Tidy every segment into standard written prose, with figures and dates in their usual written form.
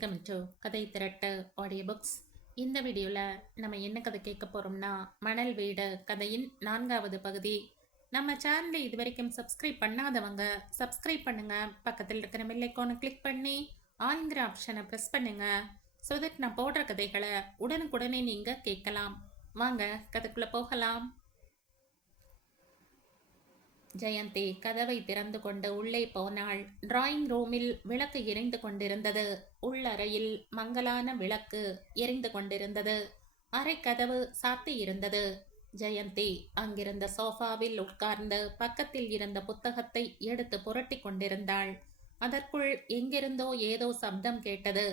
Welcome to கதை திரட்டு audio books. இந்த வீடியோவில் நம்ம என்ன கதை கேட்க போகிறோம்னா, மணல் வீடு கதையின் 4வது பகுதி. நம்ம சேனலை இது வரைக்கும் சப்ஸ்கிரைப் பண்ணாதவங்க சப்ஸ்கிரைப் பண்ணுங்க. பக்கத்தில் இருக்கிற பெல் ஐகானை கிளிக் பண்ணி ஆல்ங்கிற ஆப்ஷனை ப்ரெஸ் பண்ணுங்க. ஸோ தட் நான் போடுற கதைகளை உடனுக்குடனே நீங்கள் கேட்கலாம். வாங்க கதைக்குள்ளே போகலாம். ஜெயந்தி கதவை திறந்து கொண்டு உள்ளே போனாள். டிராயிங் ரூமில் விளக்கு எரிந்து கொண்டிருந்தது. உள்ளறையில் மங்கலான விளக்கு எரிந்து கொண்டிருந்தது. அறை கதவு சாத்தி இருந்தது. ஜெயந்தி அங்கிருந்த சோஃபாவில் உட்கார்ந்து பக்கத்தில் இருந்த புத்தகத்தை எடுத்து புரட்டி கொண்டிருந்தாள். அதற்குள் எங்கிருந்தோ ஏதோ சப்தம் கேட்டது.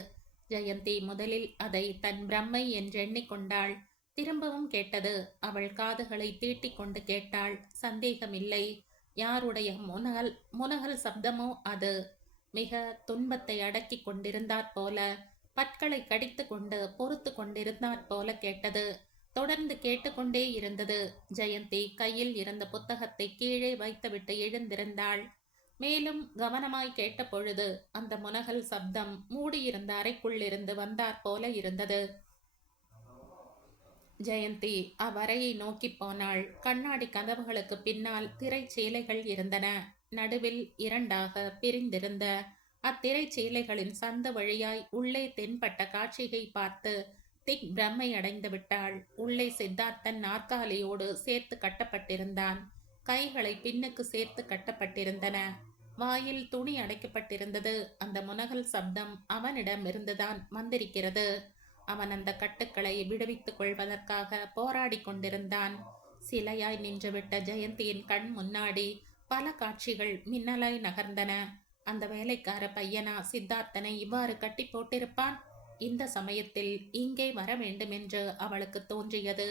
ஜெயந்தி முதலில் அதை தன் பிரம்மை என்று எண்ணிக்கொண்டாள். திரும்பவும் கேட்டது. அவள் காதுகளை தீட்டிக் கொண்டு கேட்டாள். சந்தேகமில்லை, யாருடைய முனகல் சப்தமோ அது. மிக துன்பத்தை அடக்கி கொண்டிருந்தாற் போல, பற்களை கடித்து கொண்டு பொறுத்து கொண்டிருந்தாற் போல கேட்டது. தொடர்ந்து கேட்டுக்கொண்டே இருந்தது. ஜெயந்தி கையில் இருந்த புத்தகத்தை கீழே வைத்துவிட்டு எழுந்திருந்தாள். மேலும் கவனமாய் கேட்ட பொழுது அந்த முனகல் சப்தம் மூடியிருந்த அறைக்குள்ளிருந்து வந்தாற் போல இருந்தது. ஜெயந்தி அவ்வறையை நோக்கி போனாள். கண்ணாடி கதவுகளுக்கு பின்னால் திரைச்சீலைகள் இருந்தன. நடுவில் இரண்டாக பிரிந்திருந்த அத்திரைச்சீலைகளின் சந்த வழியாய் உள்ளே தென்பட்ட காட்சியை பார்த்து திக் பிரம்மை அடைந்து விட்டாள். உள்ளே சித்தார்த்தன் நாற்காலியோடு சேர்த்து கட்டப்பட்டிருந்தான். கைகளை பின்னுக்கு சேர்த்து கட்டப்பட்டிருந்தன. வாயில் துணி அடைக்கப்பட்டிருந்தது. அந்த முனகல் சப்தம் அவனிடமிருந்துதான் வந்திருக்கிறது. அவன் அந்த கட்டுக்களை விடுவித்துக் கொள்வதற்காக போராடி கொண்டிருந்தான். சிலையாய் நின்றுவிட்ட ஜெயந்தியின் கண் முன்னாடி பல காட்சிகள் மின்னலாய் நகர்ந்தன. அந்த வேலைக்கார பையனா சித்தார்த்தனை இவ்வாறு கட்டி போட்டிருப்பான்? இந்த சமயத்தில் இங்கே வர வேண்டுமென்று அவளுக்கு தோன்றியது.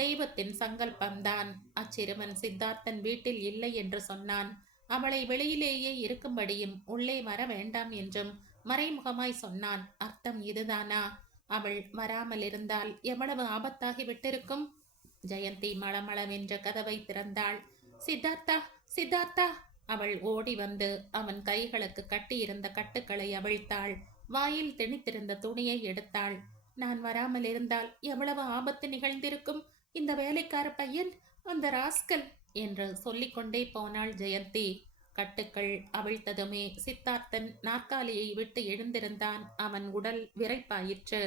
தெய்வத்தின் சங்கல்பம்தான். அச்சிறுவன் சித்தார்த்தன் வீட்டில் இல்லை என்று சொன்னான். அவளை வெளியிலேயே இருக்கும்படியும் உள்ளே வர வேண்டாம் என்றும் மறைமுகமாய் சொன்னான். அர்த்தம் இதுதானா? அவள் வராமல் இருந்தால் எவ்வளவு ஆபத்தாகி விட்டிருக்கும்? ஜெயந்தி மளமளவென்ற கதவை திறந்தாள். சித்தார்த்தா, சித்தார்த்தா! அவள் ஓடி வந்து அவன் கைகளுக்கு கட்டியிருந்த கட்டுக்களை அவிழ்த்தாள். வாயில் திணித்திருந்த துணியை எடுத்தாள். நான் வராமல் இருந்தால் எவ்வளவு ஆபத்து நிகழ்ந்திருக்கும். இந்த வேலைக்கார பையன், அந்த ராஸ்கல் என்று சொல்லிக்கொண்டே போனாள் ஜெயந்தி. கட்டுக்கள் அவிழ்த்ததுமே சித்தார்த்தன் நாற்காலியை விட்டு எழுந்திருந்தான். அவன் உடல் விரைப்பாயிற்று.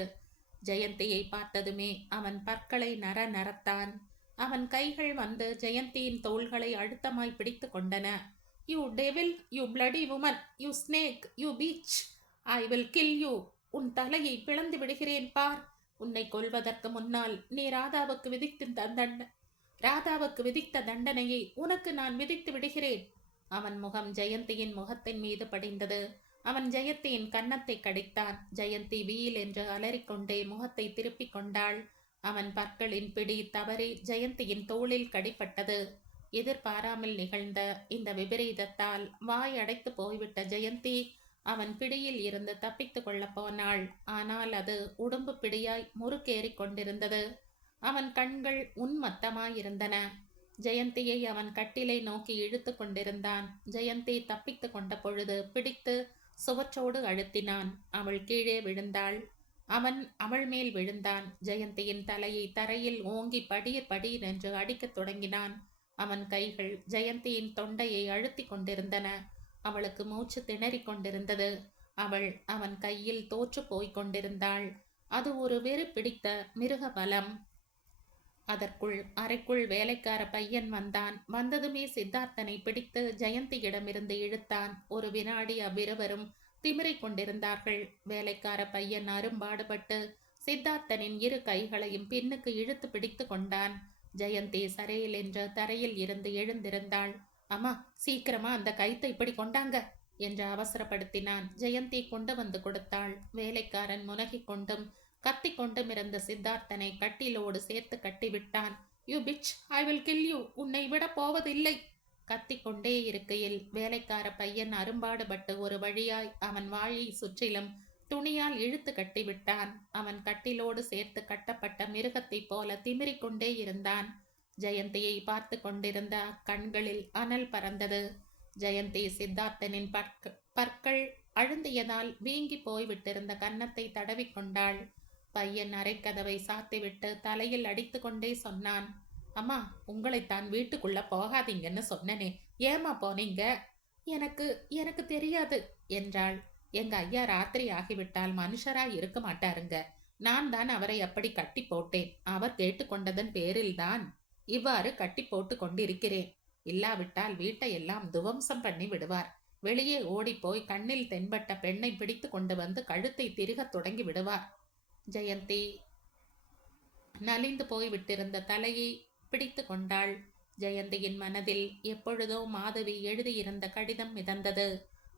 ஜெயந்தியை பார்த்ததுமே அவன் பற்களை நரத்தான். அவன் கைகள் வந்து ஜெயந்தியின் தோள்களை அழுத்தமாய் பிடித்து கொண்டன. You devil, you bloody woman, you snake, you bitch, I will kill you. உன் தலையை பிளந்து விடுகிறேன் பார். உன்னை கொல்வதற்கு முன்னால் நீ ராதாவுக்கு விதித்த தண்டனையை உனக்கு நான் விதித்து விடுகிறேன். அவன் முகம் ஜெயந்தியின் முகத்தின் மீது படிந்தது. அவன் ஜெயந்தியின் கன்னத்தை கடித்தான். ஜெயந்தி வீல் என்று அலறிக்கொண்டே முகத்தை திருப்பிக் கொண்டாள். அவன் பற்களின் பிடி தவறி ஜெயந்தியின் தோளில் கடிப்பட்டது. எதிர்பாராமல் நிகழ்ந்த இந்த விபரீதத்தால் வாய் அடைத்து போய்விட்ட ஜெயந்தி அவன் பிடியில் இருந்து தப்பித்து கொள்ள போனாள். ஆனால் அது உடம்பு பிடியாய் முறுக்கேறி கொண்டிருந்தது. அவன் கண்கள் உன்மத்தமாயிருந்தன. ஜெயந்தியை அவன் கட்டிலை நோக்கி இழுத்து கொண்டிருந்தான். ஜெயந்தி தப்பித்து கொண்ட பொழுது பிடித்து சுவற்றோடு அழுத்தினான். அவள் கீழே விழுந்தாள். அவன் அவள் மேல் விழுந்தான். ஜெயந்தியின் தலையை தரையில் ஓங்கி படீர் என்று அடிக்கத் தொடங்கினான். அவன் கைகள் ஜெயந்தியின் தொண்டையை அழுத்தி கொண்டிருந்தன. அவளுக்கு மூச்சு திணறிக் கொண்டிருந்தது. அவள் அவன் கையில் தோற்று போய்க் கொண்டிருந்தாள். அது ஒரு வெறு பிடித்த மிருக பலம். அதற்குள் அறைக்குள் வேலைக்கார பையன் வந்தான். வந்ததுமே சித்தார்த்தனை பிடித்து ஜெயந்தியிடமிருந்து இழுத்தான். ஒரு வினாடி அவ்விருவரும் திமிரிக் கொண்டிருந்தார்கள். வேலைக்கார பையன் அரும்பாடுபட்டு சித்தார்த்தனின் இரு கைகளையும் பின்னுக்கு இழுத்து பிடித்து கொண்டான். ஜெயந்தி சரையில் என்று தரையில் இருந்து எழுந்திருந்தாள். அம்மா, சீக்கிரமா அந்த கைத்தை இப்படி கொண்டாங்க என்று அவசரப்படுத்தினான். ஜெயந்தி கொண்டு வந்து கொடுத்தாள். வேலைக்காரன் முனகிக் கொண்டும் கத்திக் கொண்டும் இருந்த சித்தார்த்தனை கட்டிலோடு சேர்த்து கட்டிவிட்டான். You bitch, I will kill you. உன்னை விட போவதில்லை. கத்திக்கொண்டே இருக்கையில் வேலைக்கார பையன் அரும்பாடுபட்டு ஒரு வழியாய் அவன் வாயை சுற்றிலும் துணியால் இழுத்து கட்டிவிட்டான். அவன் கட்டிலோடு சேர்த்து கட்டப்பட்ட மிருகத்தைப் போல திமிரிக் கொண்டே இருந்தான். ஜெயந்தியை பார்த்து கொண்டிருந்த கண்களில் அனல் பறந்தது. ஜெயந்தி சித்தார்த்தனின் பற்கள் அழுந்தியதால் வீங்கி போய்விட்டிருந்த கன்னத்தை தடவிக்கொண்டாள். பையன் அரைக்கதவை சாத்திவிட்டு தலையில் அடித்து கொண்டே சொன்னான், அம்மா, உங்களைத்தான் வீட்டுக்குள்ள போகாதீங்கன்னு சொன்னனே, ஏமா போனீங்க? எனக்கு எனக்கு தெரியாது என்றாள். எங்க ஐயா ராத்திரி ஆகிவிட்டால் மனுஷராய் இருக்க மாட்டாருங்க. நான் தான் அவரை அப்படி கட்டி போட்டேன். அவர் கேட்டுக்கொண்டதன் பேரில்தான் இவ்வாறு கட்டி போட்டு கொண்டிருக்கிறேன். இல்லாவிட்டால் வீட்டை எல்லாம் துவம்சம் பண்ணி விடுவார். வெளியே ஓடிப்போய் கண்ணில் தென்பட்ட பெண்ணை பிடித்து கொண்டு வந்து கழுத்தை திருகத் தொடங்கி விடுவார். ஜெயந்தி நலிந்து போய் விட்டிருந்த தலையை பிடித்து கொண்டாள். ஜெயந்தியின் மனதில் எப்பொழுதோ மாதவி எழுதியிருந்த கடிதம் மிதந்தது.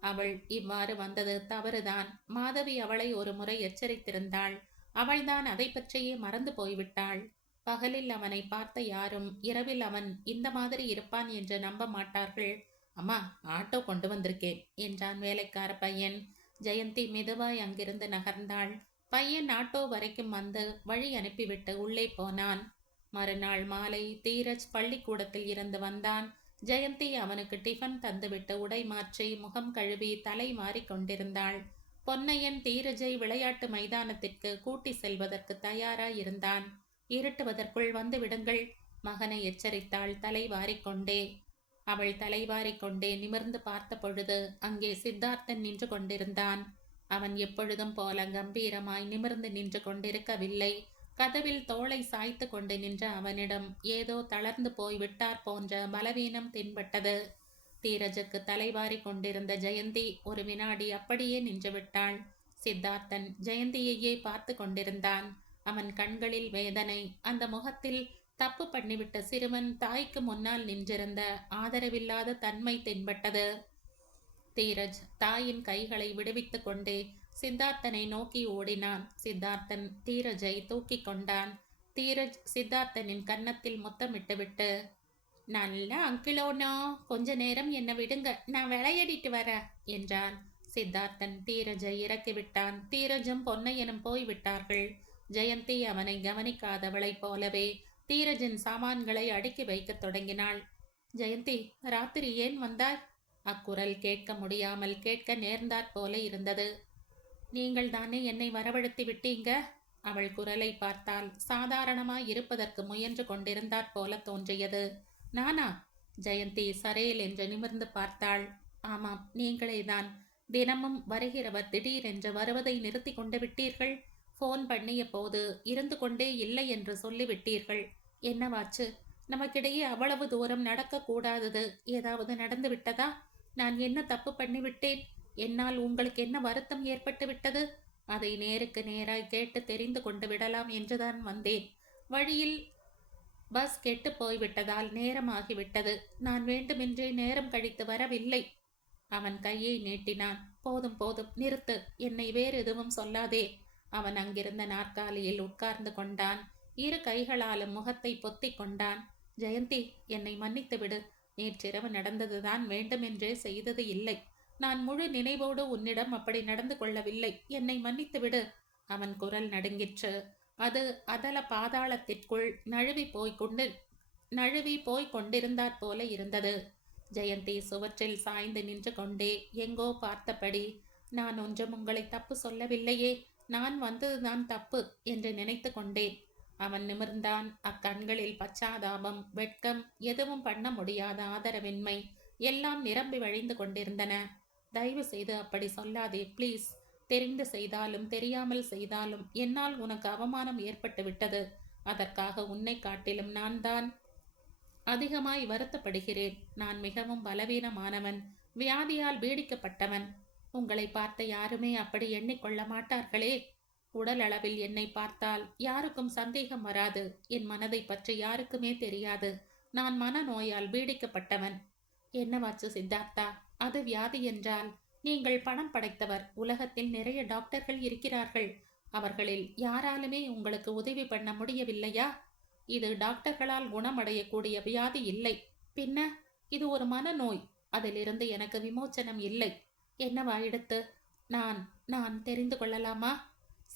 அவள் இவ்வாறு வந்தது தவறுதான். மாதவி அவளை ஒரு முறை எச்சரித்திருந்தாள். அவள்தான் அதை பற்றியே மறந்து போய்விட்டாள். பகலில் அவனை பார்த்த யாரும் இரவில் அவன் இந்த மாதிரி இருப்பான் என்று நம்ப மாட்டார்கள். அம்மா, ஆட்டோ கொண்டு வந்திருக்கேன் என்றான் வேலைக்கார பையன். ஜெயந்தி மெதுவாய் அங்கிருந்து நகர்ந்தாள். பையன் ஆட்டோ வரைக்கும் வந்து வழி அனுப்பிவிட்டு உள்ளே போனான். மறுநாள் மாலை தீரஜ் பள்ளிக்கூடத்தில் இருந்து வந்தான். ஜெயந்தி அவனுக்கு டிஃபன் தந்துவிட்டு உடை மாற்றி முகம் கழுவி தலை மாறிக்கொண்டிருந்தாள். பொன்னையன் தீரஜை விளையாட்டு மைதானத்திற்கு கூட்டி செல்வதற்கு தயாராயிருந்தான். இருட்டுவதற்குள் வந்து விடுங்கள், மகனை எச்சரித்தாள் தலை வாரிக்கொண்டே. அவள் தலைவாரிக்கொண்டே நிமிர்ந்து பார்த்த பொழுது அங்கே சித்தார்த்தன் நின்று கொண்டிருந்தான். அவன் எப்பொழுதும் போல கம்பீரமாய் நிமிர்ந்து நின்று கொண்டிருக்கவில்லை. கதவில் தோளை சாய்த்து கொண்டு நின்ற அவனிடம் ஏதோ தளர்ந்து போய் விட்டார் போன்ற பலவீனம் தென்பட்டது. தீரஜுக்கு தலைவாரி கொண்டிருந்த ஜெயந்தி ஒரு வினாடி அப்படியே நின்றுவிட்டாள். சித்தார்த்தன் ஜெயந்தியையே பார்த்து கொண்டிருந்தான். அவன் கண்களில் வேதனை, அந்த முகத்தில் தப்பு பண்ணிவிட்ட சிறுவன் தாய்க்கு முன்னால் நின்றிருந்த ஆதரவில்லாத தன்மை தென்பட்டது. தீரஜ் தாயின் கைகளை விடுவித்துக் கொண்டே சித்தார்த்தனை நோக்கி ஓடினான். சித்தார்த்தன் தீரஜை தூக்கி கொண்டான். தீரஜ் சித்தார்த்தனின் கன்னத்தில் முத்தமிட்டுவிட்டு, நல்ல அங்கிளோனோ, கொஞ்ச நேரம் என்னை விடுங்க, நான் விளையாடிட்டு வர என்றான். சித்தார்த்தன் தீரஜை இறக்கிவிட்டான். தீரஜும் பொன்னையனும் போய்விட்டார்கள். ஜெயந்தி அவனை கவனிக்காதவளைப் போலவே தீரஜின் சாமான்களை அடுக்கி வைக்கத் தொடங்கினாள். ஜெயந்தி, ராத்திரி ஏன் வந்தாய்? அக்குரல் கேட்க முடியாமல் கேட்க நேர்ந்தாற் போல இருந்தது. நீங்கள் தானே என்னை வரவழைத்து விட்டீங்க. அவள் குரலை பார்த்தால் சாதாரணமாய் இருப்பதற்கு முயன்று கொண்டிருந்தாற் போல தோன்றியது. நானா? ஜெயந்தி சரேல் என்று நிமிர்ந்து பார்த்தாள். ஆமாம், நீங்களேதான். தினமும் வருகிறவர் திடீரென்று வருவதை நிறுத்தி கொண்டு விட்டீர்கள். போன் பண்ணிய போது இருந்து கொண்டே இல்லை என்று சொல்லிவிட்டீர்கள். என்னவாச்சு? நமக்கிடையே அவ்வளவு தூரம் நடக்கக்கூடாதது ஏதாவது நடந்து விட்டதா? நான் என்ன தப்பு பண்ணிவிட்டேன்? என்னால் உங்களுக்கு என்ன வருத்தம் ஏற்பட்டு விட்டது? அதை நேருக்கு நேராய் கேட்டு தெரிந்து கொண்டு விடலாம் என்றுதான் வந்தேன். வழியில் பஸ் கெட்டு போய்விட்டதால் நேரமாகிவிட்டது. நான் வேண்டுமென்றே நேரம் கழித்து வரவில்லை. அவன் கையை நீட்டினான். போதும் போதும், நிறுத்து. என்னை வேறு எதுவும் சொல்லாதே. அவன் அங்கிருந்த நாற்காலியில் உட்கார்ந்து கொண்டான். இரு கைகளாலும் முகத்தை பொத்திக் கொண்டான். ஜெயந்தி, என்னை மன்னித்து விடு. நேற்றிரவு நடந்ததுதான் வேண்டுமென்றே செய்தது இல்லை. நான் முழு நினைவோடு உன்னிடம் அப்படி நடந்து கொள்ளவில்லை. என்னை மன்னித்து விடு. அவன் குரல் நடுங்கிற்று. அது அதல பாதாளத்திற்குள் நழுவி போய் கொண்டிருந்தாற் போல இருந்தது. ஜெயந்தி சுவற்றில் சாய்ந்து நின்று கொண்டே எங்கோ பார்த்தபடி, நான் ஒன்றும் உங்களை தப்பு சொல்லவில்லையே, நான் வந்ததுதான் தப்பு என்று நினைத்து கொண்டேன். அவன் நிமிர்ந்தான். அக்கண்களில் பச்சாதாபம், வெட்கம், எதுவும் பண்ண முடியாத ஆதரவின்மை எல்லாம் நிரம்பி வழிந்து கொண்டிருந்தன. தயவு செய்து அப்படி சொல்லாதே ப்ளீஸ். தெரிந்து செய்தாலும் தெரியாமல் செய்தாலும் என்னால் உனக்கு அவமானம் ஏற்பட்டு விட்டது. அதற்காக உன்னை காட்டிலும் நான் தான் அதிகமாய் வருத்தப்படுகிறேன். நான் மிகவும் பலவீனமானவன், வியாதியால் பீடிக்கப்பட்டவன். உங்களை பார்த்த யாருமே அப்படி எண்ணிக்கொள்ள மாட்டார்களே. உடல் அளவில் என்னை பார்த்தால் யாருக்கும் சந்தேகம் வராது. என் மனதை பற்றி யாருக்குமே தெரியாது. நான் மனநோயால் பீடிக்கப்பட்டவன். என்னவாச்சு சித்தார்த்தா? அது வியாதி என்றால் நீங்கள் பணம் படைத்தவர். உலகத்தில் நிறைய டாக்டர்கள் இருக்கிறார்கள். அவர்களில் யாராலுமே உங்களுக்கு உதவி பண்ண முடியவில்லையா? இது டாக்டர்களால் குணமடையக்கூடிய வியாதி இல்லை. பின்ன இது ஒரு மனநோய். அதிலிருந்து எனக்கு விமோச்சனம் இல்லை. என்னவாயிடுத்து? நான் நான் தெரிந்து கொள்ளலாமா?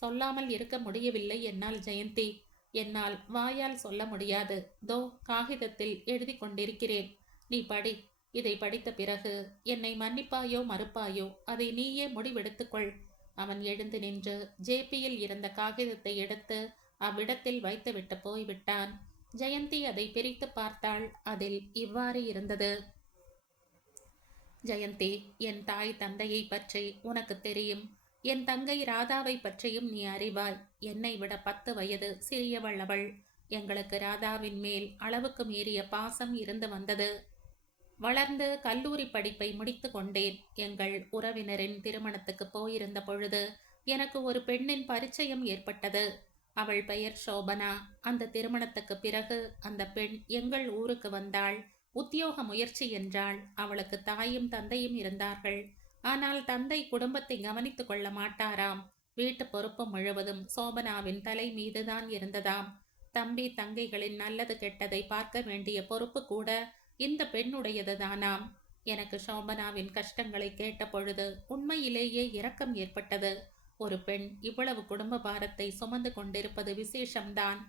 சொல்லாமல் இருக்க முடியவில்லை என்னால் ஜெயந்தி. என்னால் வாயால் சொல்ல முடியாது. தோ காகிதத்தில் எழுதி கொண்டிருக்கிறேன். நீ படி. இதை படித்த பிறகு என்னை மன்னிப்பாயோ மறுப்பாயோ அதை நீயே முடிவெடுத்துக்கொள். அவன் எழுந்து நின்று ஜேபியில் இருந்த காகிதத்தை எடுத்து அவ்விடத்தில் வைத்துவிட்டு போய்விட்டான். ஜெயந்தி அதை பிரித்து பார்த்தாள். அதில் இவ்வாறு இருந்தது. ஜெயந்தி, என் தாய் தந்தையை பற்றி உனக்கு தெரியும். என் தங்கை ராதாவை பற்றியும் நீ அறிவாய். என்னை விட 10 வயது சிறியவள் அவள். எங்களுக்கு ராதாவின் மேல் அளவுக்கு மீறிய பாசம் இருந்து வந்தது. வளர்ந்து கல்லூரி படிப்பை முடித்து கொண்டேன். எங்கள் உறவினரின் திருமணத்துக்கு போயிருந்த பொழுது எனக்கு ஒரு பெண்ணின் பரிச்சயம் ஏற்பட்டது. அவள் பெயர் சோபனா. அந்த திருமணத்துக்கு பிறகு அந்த பெண் எங்கள் ஊருக்கு வந்தாள். உத்தியோக முயற்சி என்றாள். அவளுக்கு தாயும் தந்தையும் இருந்தார்கள். ஆனால் தந்தை குடும்பத்தை கவனித்துக் கொள்ள மாட்டாராம். வீட்டு பொறுப்பு முழுவதும் சோபனாவின் தலை மீதுதான் இருந்ததாம். தம்பி தங்கைகளின் நல்லது கெட்டதை பார்க்க வேண்டிய பொறுப்பு கூட இந்த பெண்ணுடையது தானாம். எனக்கு சோபனாவின் கஷ்டங்களை கேட்ட பொழுது உண்மையிலேயே இரக்கம் ஏற்பட்டது. ஒரு பெண் இவ்வளவு குடும்ப பாரத்தை சுமந்து கொண்டிருப்பது விசேஷம்தான்.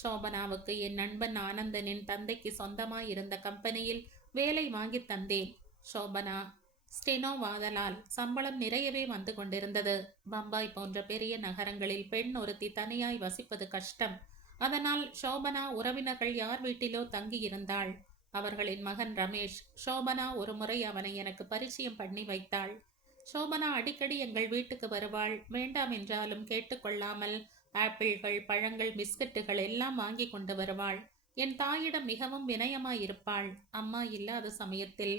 சோபனாவுக்கு என் நண்பன் ஆனந்தனின் தந்தைக்கு சொந்தமாயிருந்த கம்பெனியில் வேலை வாங்கி தந்தேன். சோபனா ஸ்டெனோவாதலால் சம்பளம் நிறையவே வந்து கொண்டிருந்தது. பம்பாய் போன்ற பெரிய நகரங்களில் பெண் ஒருத்தி தனியாய் வசிப்பது கஷ்டம். அதனால் சோபனா உறவினர்கள் யார் வீட்டிலோ தங்கியிருந்தாள். அவர்களின் மகன் ரமேஷ். சோபனா ஒரு முறை அவனை எனக்கு பரிச்சயம் பண்ணி வைத்தாள். சோபனா அடிக்கடி எங்கள் வீட்டுக்கு வருவாள். வேண்டாம் என்றாலும் கேட்டுக்கொள்ளாமல் ஆப்பிள்கள், பழங்கள், பிஸ்கட்டுகள் எல்லாம் வாங்கி கொண்டு வருவாள். என் தாயிடம் மிகவும் வினயமாயிருப்பாள். அம்மா இல்லாத சமயத்தில்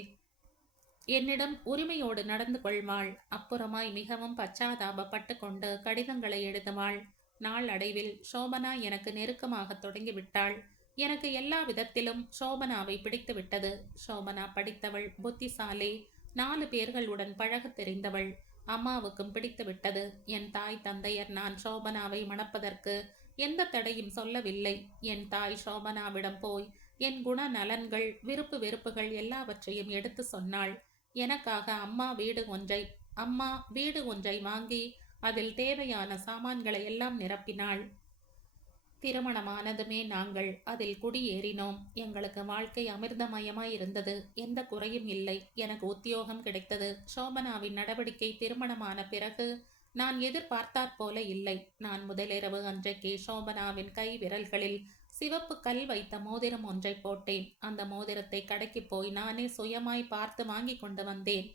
என்னிடம் உரிமையோடு நடந்து கொள்வாள். அப்புறமாய் மிகவும் பச்சாதாபப்பட்டு கொண்டு கடிதங்களை எழுதுவாள். நாள் அடைவில் சோபனா எனக்கு நெருக்கமாக தொடங்கிவிட்டாள். எனக்கு எல்லா விதத்திலும் சோபனாவை பிடித்து விட்டது. சோபனா படித்தவள், புத்திசாலி, 4 பேர்களுடன் பழக தெரிந்தவள். அம்மாவுக்கும் பிடித்து விட்டது. என் தாய் தந்தையர் நான் சோபனாவை மணப்பதற்கு எந்த தடையும் சொல்லவில்லை. என் தாய் சோபனாவிடம் போய் என் குண நலன்கள், விருப்பு வெறுப்புகள் எல்லாவற்றையும் எடுத்து சொன்னாள். எனக்காக அம்மா வீடு ஒன்றை வாங்கி அதில் தேவையான சாமான்களை எல்லாம் நிரப்பினாள். திருமணமானதுமே நாங்கள் அதில் குடியேறினோம். எங்களுக்கு வாழ்க்கை அமிர்தமயமாய் இருந்தது. எந்த குறையும் இல்லை. எனக்கு உத்தியோகம் கிடைத்தது. சோபனாவின் நடவடிக்கை திருமணமான பிறகு நான் எதிர்பார்த்தாற் போல இல்லை. நான் முதலிரவு அன்றைக்கு சோபனாவின் கை விரல்களில் சிவப்பு கல் வைத்த மோதிரம் ஒன்றை போட்டேன். அந்த மோதிரத்தை கடைக்கு போய் நானே சுயமாய் பார்த்து வாங்கி கொண்டு வந்தேன்.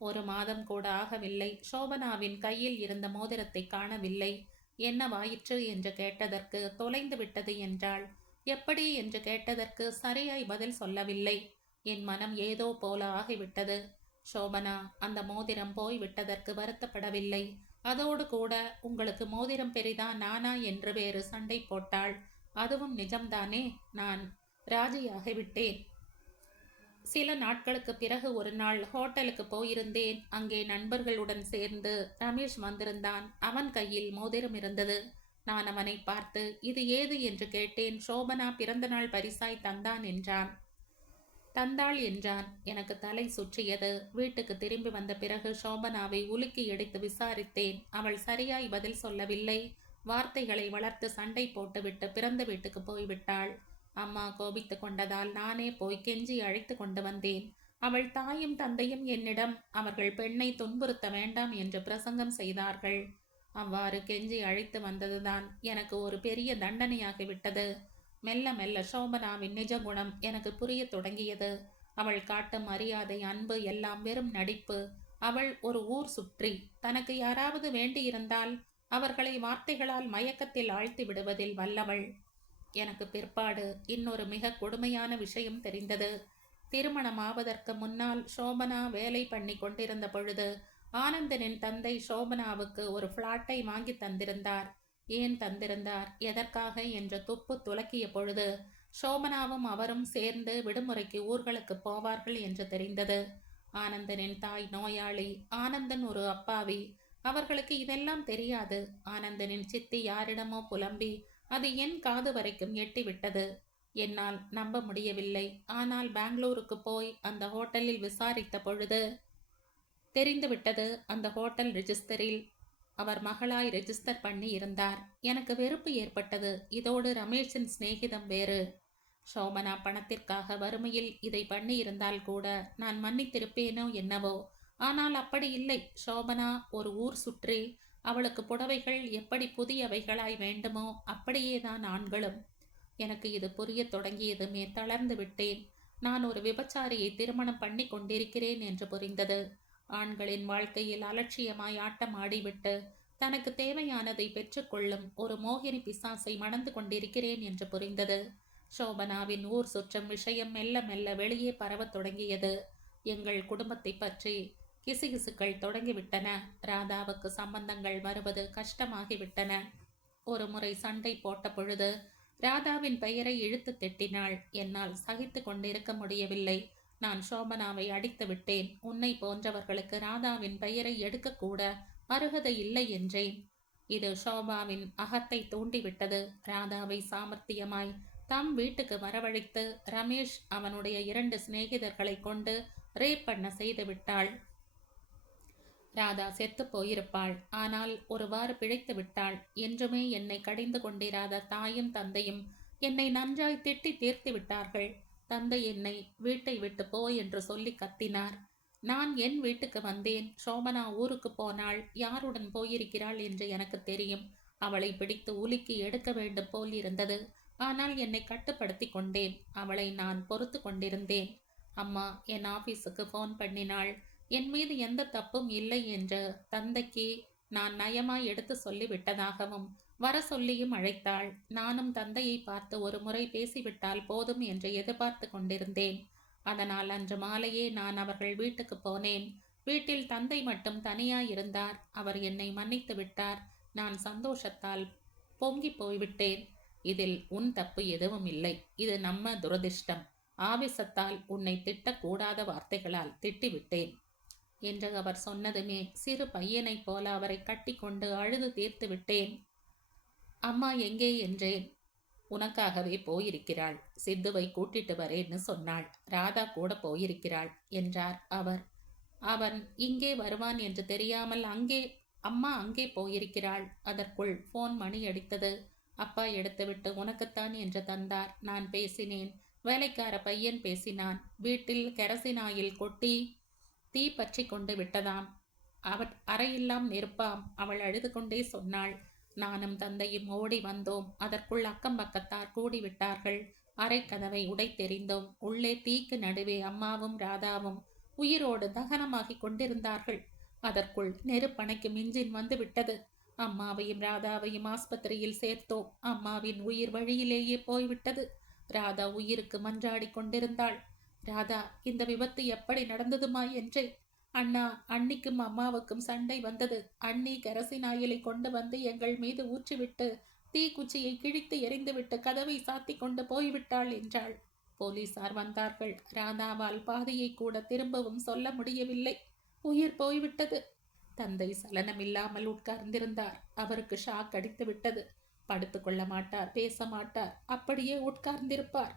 1 மாதம் கூட ஆகவில்லை. சோபனாவின் கையில் இருந்த மோதிரத்தை காணவில்லை. என்னவாயிற்று என்று கேட்டதற்கு தொலைந்து விட்டது என்றாள். எப்படி என்று கேட்டதற்கு சரியாய் பதில் சொல்லவில்லை. என் மனம் ஏதோ போல ஆகிவிட்டது. சோபனா அந்த மோதிரம் போய் விட்டதற்கு வருத்தப்படவில்லை. அதோடு கூட உங்களுக்கு மோதிரம் பெரிதா நானா என்று வேறு சண்டை போட்டாள். அதுவும் நிஜம்தானே. நான் ராஜியாகிவிட்டேன். சில நாட்களுக்கு பிறகு ஒரு நாள் ஹோட்டலுக்கு போயிருந்தேன். அங்கே நண்பர்களுடன் சேர்ந்து ரமேஷ் வந்திருந்தான். அவன் கையில் மோதிரம் இருந்தது. நான் அவனை பார்த்து இது ஏது என்று கேட்டேன். சோபனா பிறந்தநாள் பரிசாய் தந்தாள் என்றான். எனக்கு தலை சுற்றியது. வீட்டுக்கு திரும்பி வந்த பிறகு சோபனாவை உலுக்கி எடுத்து விசாரித்தேன். அவள் சரியாய் பதில் சொல்லவில்லை. வார்த்தைகளை வளர்த்து சண்டை போட்டுவிட்டு பிறந்த வீட்டுக்கு போய்விட்டாள். அம்மா கோபித்து கொண்டதால் நானே போய் கெஞ்சி அழைத்து கொண்டு வந்தேன். அவள் தாயும் தந்தையும் என்னிடம் அவர்கள் பெண்ணை துன்புறுத்த வேண்டாம் என்று பிரசங்கம் செய்தார்கள். அவ்வாறு கெஞ்சி அழைத்து வந்ததுதான் எனக்கு ஒரு பெரிய தண்டனையாகிவிட்டது. மெல்ல மெல்ல சோபனாவின் நிஜ குணம் எனக்கு புரிய தொடங்கியது. அவள் காட்டும் மரியாதை, அன்பு எல்லாம் வெறும் நடிப்பு. அவள் ஒரு ஊர் சுற்றி தனக்கு யாராவது வேண்டியிருந்தால் அவர்களை வார்த்தைகளால் மயக்கத்தில் ஆழ்த்தி விடுவதில் வல்லவள். எனக்கு பிற்பாடு இன்னொரு மிக கொடுமையான விஷயம் தெரிந்தது. திருமணமாவதற்கு முன்னால் சோபனா வேலை பண்ணி கொண்டிருந்த பொழுது ஆனந்தனின் தந்தை சோபனாவுக்கு ஒரு பிளாட்டை வாங்கி தந்திருந்தார். ஏன் தந்திருந்தார், எதற்காக என்று துப்பு துலக்கிய பொழுது சோபனாவும் அவரும் சேர்ந்து விடுமுறைக்கு ஊர்களுக்கு போவார்கள் என்று தெரிந்தது. ஆனந்தனின் தாய் நோயாளி, ஆனந்தன் ஒரு அப்பாவி. அவர்களுக்கு இதெல்லாம் தெரியாது. ஆனந்தனின் சித்தி யாரிடமோ புலம்பி அது என் காது வரைக்கும் எட்டிவிட்டது. என்னால் நம்ப முடியவில்லை. ஆனால் பெங்களூருக்கு போய் அந்த ஹோட்டலில் விசாரித்த பொழுது தெரிந்துவிட்டது. அந்த ஹோட்டல் ரிஜிஸ்டரில் அவர் மகளாய் ரெஜிஸ்டர் பண்ணி இருந்தார். எனக்கு வெறுப்பு ஏற்பட்டது. இதோடு ரமேஷின் சிநேகிதம் வேறு. சோபனா பணத்திற்காக வறுமையில் இதை பண்ணியிருந்தால் கூட நான் மன்னித்திருப்பேனோ என்னவோ. ஆனால் அப்படி இல்லை. சோபனா ஒரு ஊர் சுற்றி அவளுக்கு புடவைகள் எப்படி புதியவைகளாய் வேண்டுமோ அப்படியேதான் ஆண்களும். எனக்கு இது புரியத் தொடங்கியதுமே தளர்ந்து விட்டேன். நான் ஒரு விபச்சாரியை திருமணம் பண்ணி கொண்டிருக்கிறேன் என்று புரிந்தது. ஆண்களின் வாழ்க்கையில் அலட்சியமாய் ஆட்டம் ஆடிவிட்டு தனக்கு தேவையானதை பெற்றுக்கொள்ளும் ஒரு மோகினி பிசாசை மணந்து கொண்டிருக்கிறேன் என்று புரிந்தது. சோபனாவின் ஊர் சுற்றும் விஷயம் மெல்ல மெல்ல வெளியே பரவத் தொடங்கியது. எங்கள் குடும்பத்தை பற்றி கிசுகிசுக்கள் தொடங்கிவிட்டன. ராதாவுக்கு சம்பந்தங்கள் வருவது கஷ்டமாகிவிட்டன. ஒரு முறை சண்டை போட்ட பொழுது ராதாவின் பெயரை இழுத்து திட்டினாள். என்னால் சகித்து கொண்டிருக்க முடியவில்லை. நான் சோபனாவை அடித்து விட்டேன். உன்னை போன்றவர்களுக்கு ராதாவின் பெயரை எடுக்கக்கூட அருகதை இல்லை என்றேன். இது சோபாவின் அகத்தை தூண்டிவிட்டது. ராதாவை சாமர்த்தியமாய் தம் வீட்டுக்கு வரவழைத்து ரமேஷ் அவனுடைய 2 சிநேகிதர்களை கொண்டு ரேப் பண்ண செய்து விட்டாள். ராதா செத்து போயிருப்பாள். ஆனால் ஒருவாறு பிழைத்து விட்டாள். என்றுமே என்னை கடிந்து கொண்டிராத தாயும் தந்தையும் என்னை நன்றாய் திட்டி தீர்த்து விட்டார்கள். தந்தை என்னை வீட்டை விட்டு போ என்று சொல்லி கத்தினார். நான் என் வீட்டுக்கு வந்தேன். சோபனா ஊருக்கு போனாள். யாருடன் போயிருக்கிறாள் என்று எனக்கு தெரியும். அவளை பிடித்து உலுக்கி எடுக்க வேண்டும் போல் இருந்தது. ஆனால் என்னை கட்டுப்படுத்தி கொண்டேன். அவளை நான் பொறுத்து கொண்டிருந்தேன். அம்மா என் ஆபீஸுக்கு போன் பண்ணினாள். என் மீது எந்த தப்பும் இல்லை என்று தந்தைக்கு நான் நயமாய் எடுத்து சொல்லிவிட்டதாகவும் வர சொல்லியும் அழைத்தாள். நானும் தந்தையை பார்த்து ஒரு முறை பேசிவிட்டால் போதும் என்று எதிர்பார்த்து கொண்டிருந்தேன். அதனால் அன்று மாலையே நான் அவர்கள் வீட்டுக்கு போனேன். வீட்டில் தந்தை மட்டும் தனியாயிருந்தார். அவர் என்னை மன்னித்து விட்டார். நான் சந்தோஷத்தால் பொங்கி போய்விட்டேன். இதில் உன் தப்பு எதுவும் இல்லை. இது நம்ம துரதிர்ஷ்டம். ஆவேசத்தால் உன்னை திட்டக்கூடாத வார்த்தைகளால் திட்டிவிட்டேன் என்று அவர் சொன்னதுமே சிறு பையனைப் போல அவரை கட்டி கொண்டு அழுது தீர்த்து விட்டேன். அம்மா எங்கே என்றேன். உனக்காகவே போயிருக்கிறாள். சித்துவை கூட்டிட்டு வரேன்னு சொன்னாள். ராதா கூட போயிருக்கிறாள் என்றார் அவர். அவன் இங்கே வருவான் என்று தெரியாமல் அம்மா அங்கே போயிருக்கிறாள். அதற்குள் போன் மணி அடித்தது. அப்பா எடுத்துவிட்டு உனக்குத்தான் என்று தந்தார். நான் பேசினேன். வேலைக்கார பையன் பேசினான். வீட்டில் கெரசினாயில் கொட்டி தீ பற்றி கொண்டு விட்டதாம். அவர் அறையெல்லாம் நெருப்பாம். அவள் அழுது கொண்டே சொன்னாள். நானும் தந்தையும் ஓடி வந்தோம். அதற்குள் அக்கம் பக்கத்தார் கூடிவிட்டார்கள். அறை கதவை உடைத்தெறிந்தோம். உள்ளே தீக்கு நடுவே அம்மாவும் ராதாவும் உயிரோடு தகனமாகிக் கொண்டிருந்தார்கள். அதற்குள் நெருப்பணைக்கு மிஞ்சின் வந்து விட்டது. அம்மாவையும் ராதாவையும் ஆஸ்பத்திரியில் சேர்த்தோம். அம்மாவின் உயிர் வழியிலேயே போய்விட்டது. ராதா உயிருக்கு மன்றாடி கொண்டிருந்தாள். ராதா, இந்த விபத்து எப்படி நடந்ததுமா என்றே. அண்ணா, அண்ணிக்கும் அம்மாவுக்கும் சண்டை வந்தது. அண்ணி கெரசினாயிலை கொண்டு வந்து எங்கள் மீது ஊற்றிவிட்டு தீக்குச்சியை கிழித்து எறிந்துவிட்டு கதவை சாத்தி கொண்டு போய்விட்டாள் என்றாள். போலீசார் வந்தார்கள். ராதாவால் பாதையை கூட திரும்பவும் சொல்ல முடியவில்லை. உயிர் போய்விட்டது. தந்தை சலனமில்லாமல் உட்கார்ந்திருந்தார். அவருக்கு ஷாக் அடித்து விட்டது. படுத்துக்கொள்ள மாட்டார், பேச மாட்டார், அப்படியே உட்கார்ந்திருப்பார்.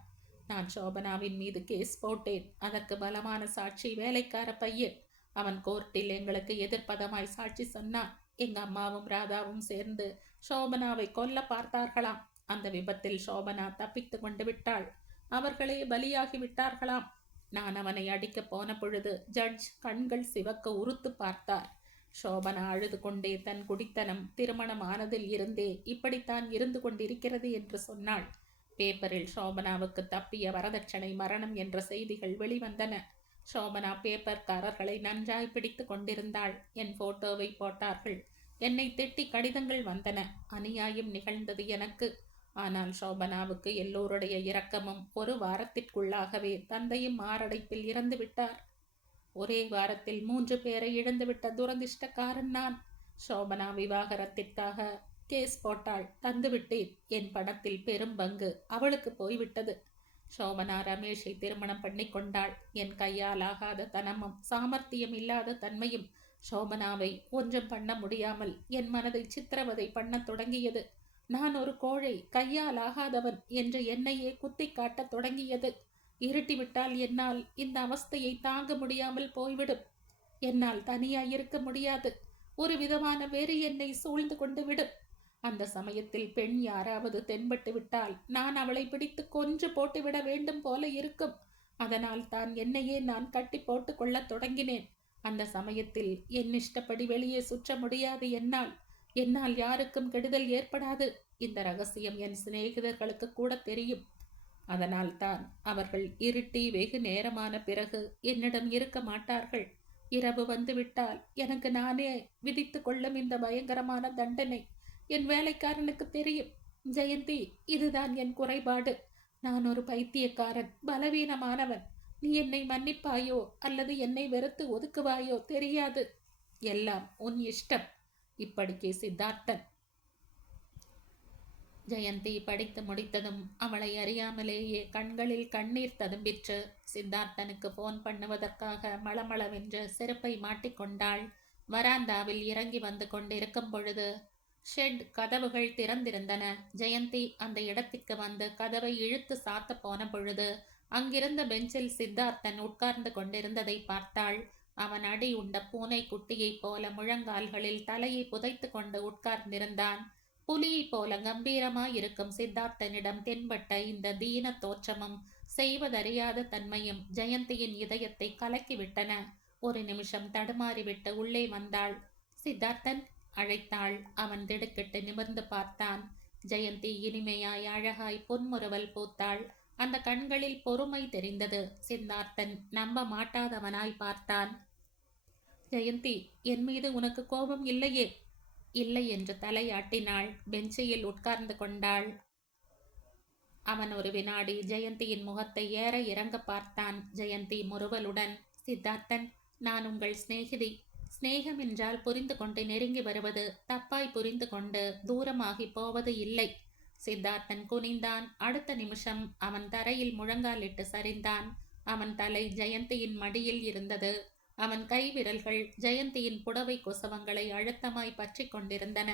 நான் சோபனாவின் மீது கேஸ் போட்டேன். அதற்கு பலமான சாட்சி வேலைக்கார பையன். அவன் கோர்ட்டில் எங்களுக்கு எதிர்ப்பதமாய் சாட்சி சொன்னான். எங்க அம்மாவும் ராதாவும் சேர்ந்து சோபனாவை கொல்ல பார்த்தார்களாம். அந்த விபத்தில் சோபனா தப்பித்து கொண்டு விட்டாள். அவர்களே பலியாகி விட்டார்களாம். நான் அவனை அடிக்க போன பொழுது ஜட்ஜ் கண்கள் சிவக்க உறுத்து பார்த்தார். சோபனா அழுது கொண்டே தன் குடித்தனம் திருமணம் ஆனதில் இருந்தே இப்படித்தான் இருந்து கொண்டிருக்கிறது என்று சொன்னாள். பேப்பரில் சோபனாவுக்கு தப்பிய வரதட்சணை மரணம் என்ற செய்திகள் வெளிவந்தன. சோபனா பேப்பர்காரர்களை நன்றாய் பிடித்து கொண்டிருந்தாள். என் போட்டோவை போட்டார்கள். என்னை திட்டி கடிதங்கள் வந்தன. அநியாயம் நிகழ்ந்தது எனக்கு. ஆனால் சோபனாவுக்கு எல்லோருடைய இரக்கமும் ஒரு வாரத்திற்குள்ளாகவே தந்தையும் மாரடைப்பில் இறந்து விட்டார். ஒரே வாரத்தில் 3 பேரை இழந்துவிட்ட துரதிர்ஷ்டக்காரன் நான். சோபனா விவாகரத்திற்காக கேஸ் போட்டாள். தந்துவிட்டேன். என் பணத்தில் பெரும் பங்கு அவளுக்கு போய்விட்டது. சோபனா ரமேஷை திருமணம் பண்ணி கொண்டாள். என் கையால் ஆகாத தனமும் சாமர்த்தியம் இல்லாத தன்மையும் சோபனாவை ஒன்றும் பண்ண முடியாமல் என் மனதை சித்திரவதை பண்ண தொடங்கியது. நான் ஒரு கோழை, கையால் ஆகாதவன் என்று என்னையே குத்தி காட்ட தொடங்கியது. இருட்டிவிட்டால் என்னால் இந்த அவஸ்தையை தாங்க முடியாமல் போய்விடும். என்னால் தனியாய் இருக்க முடியாது. ஒரு விதமான வெறி என்னை சூழ்ந்து கொண்டு விடும். அந்த சமயத்தில் பெண் யாராவது தென்பட்டு விட்டால் நான் அவளை பிடித்து கொன்று போட்டுவிட வேண்டும் போல இருக்கும். அதனால் தான் என்னையே நான் கட்டி போட்டு கொள்ளத் தொடங்கினேன். அந்த சமயத்தில் என் இஷ்டப்படி வெளியே சுற்ற முடியாது. என்னால் யாருக்கும் கெடுதல் ஏற்படாது. இந்த ரகசியம் என் சிநேகிதர்களுக்கு கூட தெரியும். அதனால் தான் அவர்கள் இருட்டி வெகு நேரமான பிறகு என்னிடம் இருக்க மாட்டார்கள். இரவு வந்துவிட்டால் எனக்கு நானே விதித்து கொள்ளும் இந்த பயங்கரமான தண்டனை என் வேலைக்காரனுக்கு தெரியும். ஜெயந்தி, இதுதான் என் குறைபாடு. நான் ஒரு பைத்தியக்காரன், பலவீனமானவன். நீ என்னை மன்னிப்பாயோ அல்லது என்னை வெறுத்து ஒதுக்குவாயோ தெரியாது. எல்லாம் உன் இஷ்டம். இப்படிக்கே சித்தார்த்தன். ஜெயந்தி படித்து முடித்ததும் அவளை அறியாமலேயே கண்களில் கண்ணீர் ததும்பிற்று. சித்தார்த்தனுக்கு போன் பண்ணுவதற்காக மளமளவென்று செருப்பை மாட்டிக்கொண்டாள். வராந்தாவில் இறங்கி வந்து கொண்டிருக்கும் பொழுது ஷெட் கதவுகள் திறந்திருந்தன. ஜெயந்தி அந்த இடத்திற்கு வந்து கதவை இழுத்து சாத்த போன பொழுது அங்கிருந்த பெஞ்சில் சித்தார்த்தன் உட்கார்ந்து கொண்டிருந்ததை பார்த்தாள். அவன் அடி உண்ட பூனை குட்டியைப் போல முழங்கால்களில் தலையை புதைத்து கொண்டு உட்கார்ந்திருந்தான். புலியைப் போல கம்பீரமாயிருக்கும் சித்தார்த்தனிடம் தென்பட்ட இந்த தீன தோற்றமும் செய்வதறியாத தன்மையும் ஜெயந்தியின் இதயத்தை கலக்கிவிட்டன. ஒரு நிமிஷம் தடுமாறிவிட்டு உள்ளே வந்தாள். சித்தார்த்தன் அழைத்தாள். அவன் திடுக்கிட்டு நிமிர்ந்து பார்த்தான். ஜெயந்தி இனிமையாய் அழகாய் பொன்முறுவல் பூத்தாள். அந்த கண்களில் பொறுமை தெரிந்தது. சித்தார்த்தன் நம்ப மாட்டாதவனாய் பார்த்தான். ஜெயந்தி, என் மீது உனக்கு கோபம் இல்லையே? இல்லை என்று தலையாட்டினாள். பெஞ்சியில் உட்கார்ந்து கொண்டாள். அவன் ஒரு வினாடி ஜெயந்தியின் முகத்தை ஏற இறங்க பார்த்தான். ஜெயந்தி முறுவலுடன், சித்தார்த்தன், நான் உங்கள் சிநேகிதி. சிநேகம் என்றால் புரிந்து கொண்டு நெருங்கி வருவது, தப்பாய் புரிந்து கொண்டு தூரமாகி போவது இல்லை. சித்தார்த்தன் குனிந்தான். அடுத்த நிமிஷம் அவன் தரையில் முழங்காலிட்டு சரிந்தான். அவன் தலை ஜெயந்தியின் மடியில் இருந்தது. அவன் கை விரல்கள் ஜெயந்தியின் புடவை கொசவங்களை அழுத்தமாய் பற்றி கொண்டிருந்தன.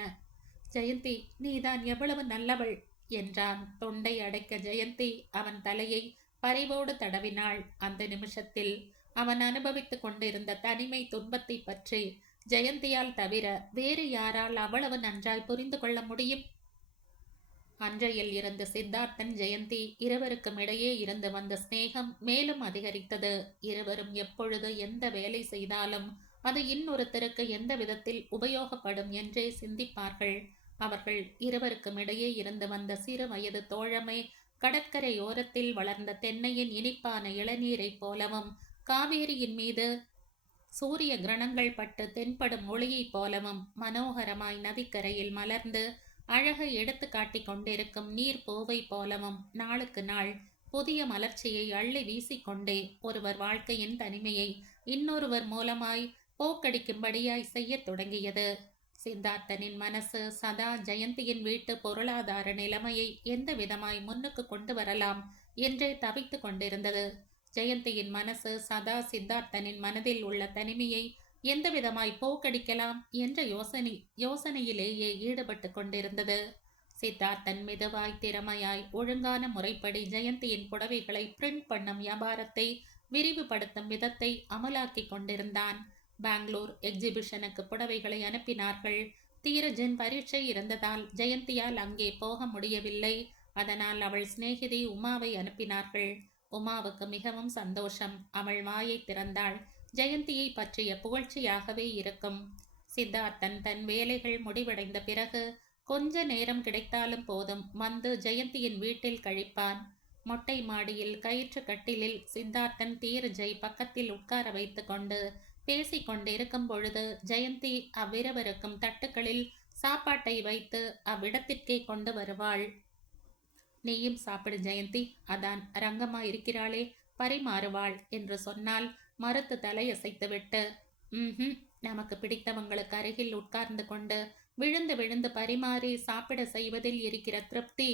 ஜெயந்தி, நீதான் எவ்வளவு நல்லவள் என்றான். தொண்டை அடைக்க ஜெயந்தி அவன் தலையை பரிவோடு தடவினாள். அந்த நிமிஷத்தில் அவன் அனுபவித்துக் கொண்டிருந்த தனிமை துன்பத்தை பற்றி ஜெயந்தியால் தவிர வேறு யாரால் அவ்வளவு நன்றாய் புரிந்து கொள்ள முடியும்? அன்றையில் இருந்து சித்தார்த்தன் ஜெயந்தி இருவருக்கும் இடையே இருந்து வந்த சிநேகம் மேலும் அதிகரித்தது. இருவரும் எப்பொழுது எந்த வேலை செய்தாலும் அது இன்னொருத்தருக்கு எந்த விதத்தில் உபயோகப்படும் என்றே சிந்திப்பார்கள். அவர்கள் இருவருக்கும் இடையே இருந்து வந்த சிறு வயது தோழமை கடற்கரையோரத்தில் வளர்ந்த தென்னையின் இனிப்பான இளநீரைப் போலவும், காவேரியின் மீது சூரிய கிரணங்கள் பட்டு தென்படும் ஒளியைப் போலவும் மனோகரமாய் நதிக்கரையில் மலர்ந்து அழகை எடுத்து காட்டிக் கொண்டிருக்கும் நீர் போவை போலவும் நாளுக்கு நாள் புதிய மலர்ச்சியை அள்ளி வீசிக்கொண்டே ஒருவர் வாழ்க்கையின் தனிமையை இன்னொருவர் மூலமாய் போக்கடிக்கும்படியாய் செய்ய தொடங்கியது. சித்தார்த்தனின் மனசு சதா ஜெயந்தியின் வீட்டு பொருளாதார நிலைமையை எந்த விதமாய் முன்னுக்கு கொண்டு வரலாம் என்றே தவித்து கொண்டிருந்தது. ஜெயந்தியின் மனசு சதா சித்தார்த்தனின் மனதில் உள்ள தனிமையை எந்த விதமாய் போக்கடிக்கலாம் என்ற யோசனையிலேயே ஈடுபட்டு கொண்டிருந்தது. சித்தார்த்தன் மெதுவாய் திறமையாய் ஒழுங்கான முறைப்படி ஜெயந்தியின் புடவைகளை பிரிண்ட் பண்ணும் வியாபாரத்தை விரிவுபடுத்தும் விதத்தை அமலாக்கி கொண்டிருந்தான். பெங்களூர் எக்ஸிபிஷனுக்கு புடவைகளை அனுப்பினார்கள். தீரஜின் பரீட்சை இருந்ததால் ஜெயந்தியால் அங்கே போக முடியவில்லை. அதனால் அவள் சிநேகிதி உமாவை அனுப்பினார்கள். உமாவுக்கு மிகவும் சந்தோஷம். அவள் வாயை திறந்தாள். ஜெயந்தியை பற்றிய புகழ்ச்சியாகவே இருக்கும். சித்தார்த்தன் தன் வேலைகள் முடிவடைந்த பிறகு கொஞ்ச நேரம் கிடைத்தாலும் போதும் வந்து ஜெயந்தியின் வீட்டில் கழிப்பான். மொட்டை மாடியில் கயிற்று கட்டிலில் சித்தார்த்தன் தீரஜை பக்கத்தில் உட்கார வைத்து கொண்டு பேசிக் கொண்டிருக்கும் பொழுது ஜெயந்தி அவ்விரவருக்கும் தட்டுக்களில் சாப்பாட்டை வைத்து அவ்விடத்திற்கே கொண்டு வருவாள். நீயும் சாப்பிடு ஜெயந்தி, அதான் ரங்கம்மா இருக்கிறாளே, பரிமாறுவாள் என்று சொன்னால் மறுத்து தலையசைத்துவிட்டு, நமக்கு பிடித்தவங்களுக்கு அருகில் உட்கார்ந்து கொண்டு விழுந்து விழுந்து பரிமாறி சாப்பிட செய்வதில் இருக்கிற திருப்தி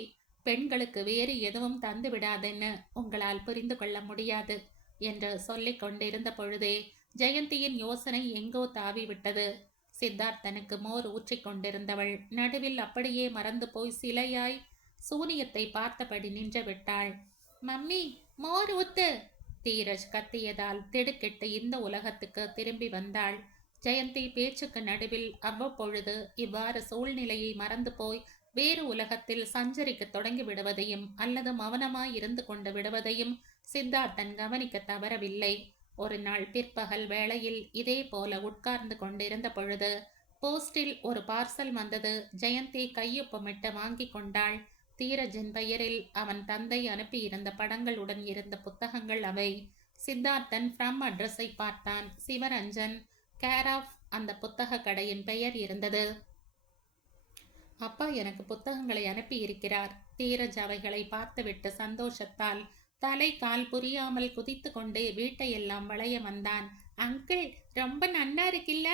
பெண்களுக்கு வேறு எதுவும் தந்து விடாதுன்னு உங்களால் புரிந்து கொள்ள முடியாது என்று சொல்லிக் கொண்டிருந்த பொழுதே ஜெயந்தியின் யோசனை எங்கோ தாவிவிட்டது. சித்தார்த்தனுக்கு மோர் ஊற்றிக் கொண்டிருந்தவள் நடுவில் அப்படியே மறந்து போய் சிலையாய் சூனியத்தை பார்த்தபடி நின்று விட்டாள். மம்மி, மோர் ஊத்து! தீரஜ் கத்தியதால் திடுக்கிட்டு இந்த உலகத்துக்கு திரும்பி வந்தாள். ஜெயந்தி பேச்சுக்கு நடுவில் அவ்வப்பொழுது இவ்வாறு சூழ்நிலையை மறந்து போய் வேறு உலகத்தில் சஞ்சரிக்க தொடங்கி விடுவதையும் அல்லது மௌனமாய் இருந்து கொண்டு விடுவதையும் சித்தார்த்தன் கவனிக்க தவறவில்லை. ஒரு நாள் பிற்பகல் வேளையில் இதே போல உட்கார்ந்து கொண்டிருந்த பொழுது போஸ்டில் ஒரு பார்சல் வந்தது. ஜெயந்தி கையொப்பமிட்டு வாங்கி கொண்டாள். தீரஜின் பெயரில் அவன் தந்தை அனுப்பியிருந்த படங்களுடன் இருந்த புத்தகங்கள் அவை. சித்தார்த்தன் ஃப்ரம் அட்ரஸை பார்த்தான். சிவரஞ்சன் கேர் ஆஃப் அந்த புத்தக கடையின் பெயர் இருந்தது. அப்பா எனக்கு புத்தகங்களை அனுப்பி இருக்கிறார். தீரஜ் அவைகளை பார்த்துவிட்டு சந்தோஷத்தால் தலை கால் புரியாமல் குதித்து கொண்டு வீட்டையெல்லாம் வளைய வந்தான். அங்கிள் ரொம்ப நன்னா இருக்கில்ல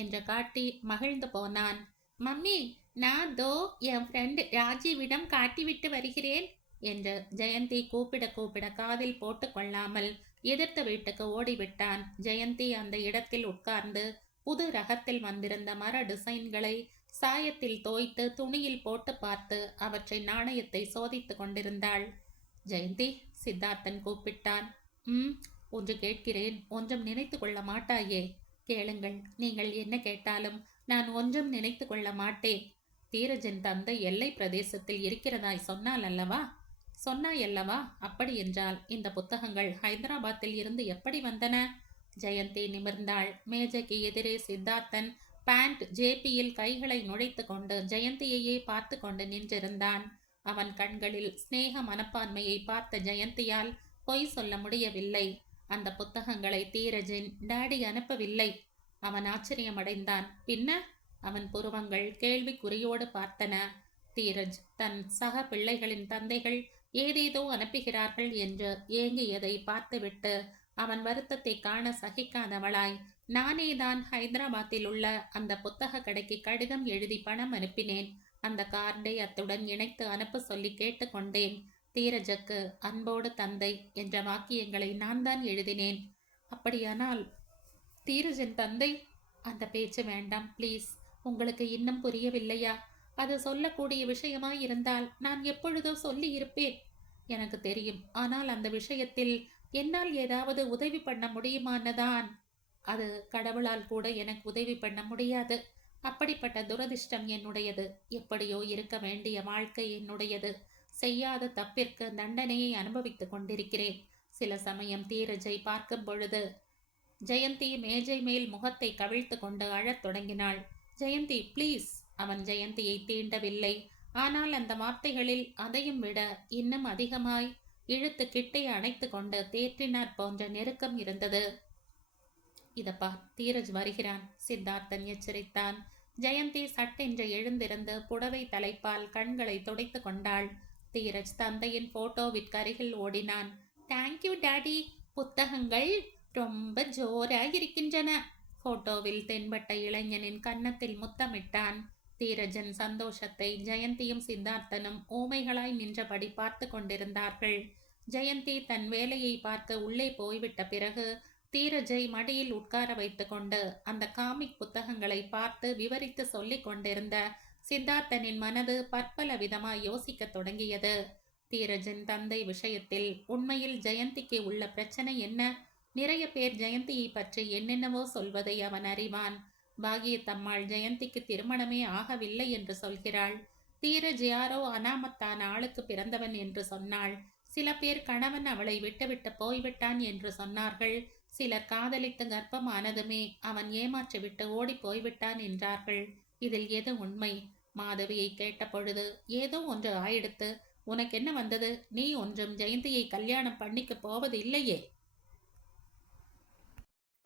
என்று காட்டி மகிழ்ந்து போனான். மம்மி, நான் தோ என் ஃப்ரெண்ட் ராஜீவிடம் காட்டிவிட்டு வருகிறேன் என்று ஜெயந்தி கூப்பிட கூப்பிட காதில் போட்டு கொள்ளாமல் எதிர்த்த வீட்டுக்கு ஓடிவிட்டான். ஜெயந்தி அந்த இடத்தில் உட்கார்ந்து புது ரகத்தில் வந்திருந்த மர டிசைன்களை சாயத்தில் தோய்த்து துணியில் போட்டு பார்த்து அவற்றை நாணயத்தை சோதித்து கொண்டிருந்தாள். ஜெயந்தி, சித்தார்த்தன் கூப்பிட்டான். ஒன்று கேட்கிறேன், ஒன்றும் நினைத்து கொள்ள மாட்டாயே? கேளுங்கள், நீங்கள் என்ன கேட்டாலும் நான் ஒன்றும் நினைத்து கொள்ள மாட்டேன். தீரஜின் தந்தை எல்லை பிரதேசத்தில் இருக்கிறதாய் சொன்னால் அல்லவா? சொன்னாயல்லவா? அப்படி என்றால் இந்த புத்தகங்கள் ஹைதராபாத்தில் இருந்து எப்படி வந்தன? ஜெயந்தி நிமிர்ந்தாள். மேஜைக்கு எதிரே சித்தார்த்தன் பேண்ட் ஜேபியில் கைகளை நுழைத்து கொண்டு ஜெயந்தியையே பார்த்து கொண்டு நின்றிருந்தான். அவன் கண்களில் சிநேக மனப்பான்மையை பார்த்த ஜெயந்தியால் பொய் சொல்ல முடியவில்லை. அந்த புத்தகங்களை தீரஜின் டாடி அனுப்பவில்லை. அவன் ஆச்சரியமடைந்தான். பின்ன? அவன் புருவங்கள் கேள்விக்குறியோடு பார்த்தன. தீரஜ் தன் சக பிள்ளைகளின் தந்தைகள் ஏதேதோ அனுப்புகிறார்கள் என்று ஏங்கியதை பார்த்துவிட்டு அவன் வருத்தத்தை காண சகிக்காதவளாய், நானேதான் ஹைதராபாத்தில் உள்ள அந்த புத்தக கடைக்கு கடிதம் எழுதி பணம் அனுப்பினேன். அந்த கார்டை அத்துடன் இணைத்து அனுப்ப சொல்லி கேட்டுக்கொண்டேன். தீரஜுக்கு அன்போடு தந்தை என்ற வாக்கியங்களை நான் தான் எழுதினேன். அப்படியானால் தீரஜின் தந்தை? அந்த பேச்சு வேண்டாம் ப்ளீஸ். உங்களுக்கு இன்னும் புரியவில்லையா? அது சொல்லக்கூடிய விஷயமாய் இருந்தால் நான் எப்பொழுதோ சொல்லி இருப்பேன். எனக்கு தெரியும். ஆனால் அந்த விஷயத்தில் என்னால் ஏதாவது உதவி பண்ண முடியுமானதான். அது கடவுளால் கூட எனக்கு உதவி பண்ண முடியாது. அப்படிப்பட்ட துரதிர்ஷ்டம் என்னுடையது. எப்படியோ இருக்க வேண்டிய வாழ்க்கை என்னுடையது. செய்யாத தப்பிற்கு தண்டனையை அனுபவித்துக் கொண்டிருக்கிறேன். சில சமயம் தீரஜை பார்க்கும் பொழுது ஜெயந்தி மேஜை மேல் முகத்தை கவிழ்த்து கொண்டு அழத் தொடங்கினாள். ஜெயந்தி ப்ளீஸ். அவன் ஜெயந்தியை தீண்டவில்லை. ஆனால் அந்த வார்த்தைகளில் அதையும் விட இன்னும் அதிகமாய் இழுத்து கிட்டே அணைத்து கொண்டு தேற்றினார் போன்ற நெருக்கம் இருந்தது. இதப்பா, தீரஜ் வருகிறான், சித்தார்த்தன் எச்சரித்தான். ஜெயந்தி சட்டென்று எழுந்திருந்து புடவை தலைப்பால் கண்களை துடைத்து கொண்டாள். தீரஜ் தந்தையின் போட்டோவிற்கருகில் ஓடினான். தேங்க்யூ டாடி, புத்தகங்கள் ரொம்ப ஜோராயிருக்கின்றன. போட்டோவில் தென்பட்ட இளைஞனின் கன்னத்தில் முத்தமிட்டான். தீரஜன் சந்தோஷத்தை ஜெயந்தியும் சித்தார்த்தனும் ஊமைகளாய் நின்றபடி பார்த்து கொண்டிருந்தார்கள். ஜெயந்தி தன் வேலையை பார்க்க உள்ளே போய்விட்ட பிறகு தீரஜை மடியில் உட்கார வைத்து கொண்டு அந்த காமிக் புத்தகங்களை பார்த்து விவரித்து சொல்லிக் கொண்டிருந்த சித்தார்த்தனின் மனது பற்பல விதமாய் யோசிக்க தொடங்கியது. தீரஜின் தந்தை விஷயத்தில் உண்மையில் ஜெயந்திக்கு உள்ள பிரச்சனை என்ன? நிறைய பேர் ஜெயந்தியை பற்றி என்னென்னவோ சொல்வதை அவன் அறிவான். பாகியத்தம்மாள் ஜெயந்திக்கு திருமணமே ஆகவில்லை என்று சொல்கிறாள். தீரஜ் யாரோ அனாமத்தான ஆளுக்கு பிறந்தவன் என்று சொன்னாள். சில பேர் கணவன் அவளை விட்டுவிட்டு போய்விட்டான் என்று சொன்னார்கள். சிலர் காதலித்து கர்ப்பமானதுமே அவன் ஏமாற்றிவிட்டு ஓடி போய்விட்டான் என்றார்கள். இதில் எது உண்மை? மாதவியை கேட்ட பொழுது ஏதோ ஒன்று ஆயிடுத்து. உனக்கு என்ன வந்தது? நீ ஒன்றும் ஜெயந்தியை கல்யாணம் பண்ணிக்க போவது இல்லையே.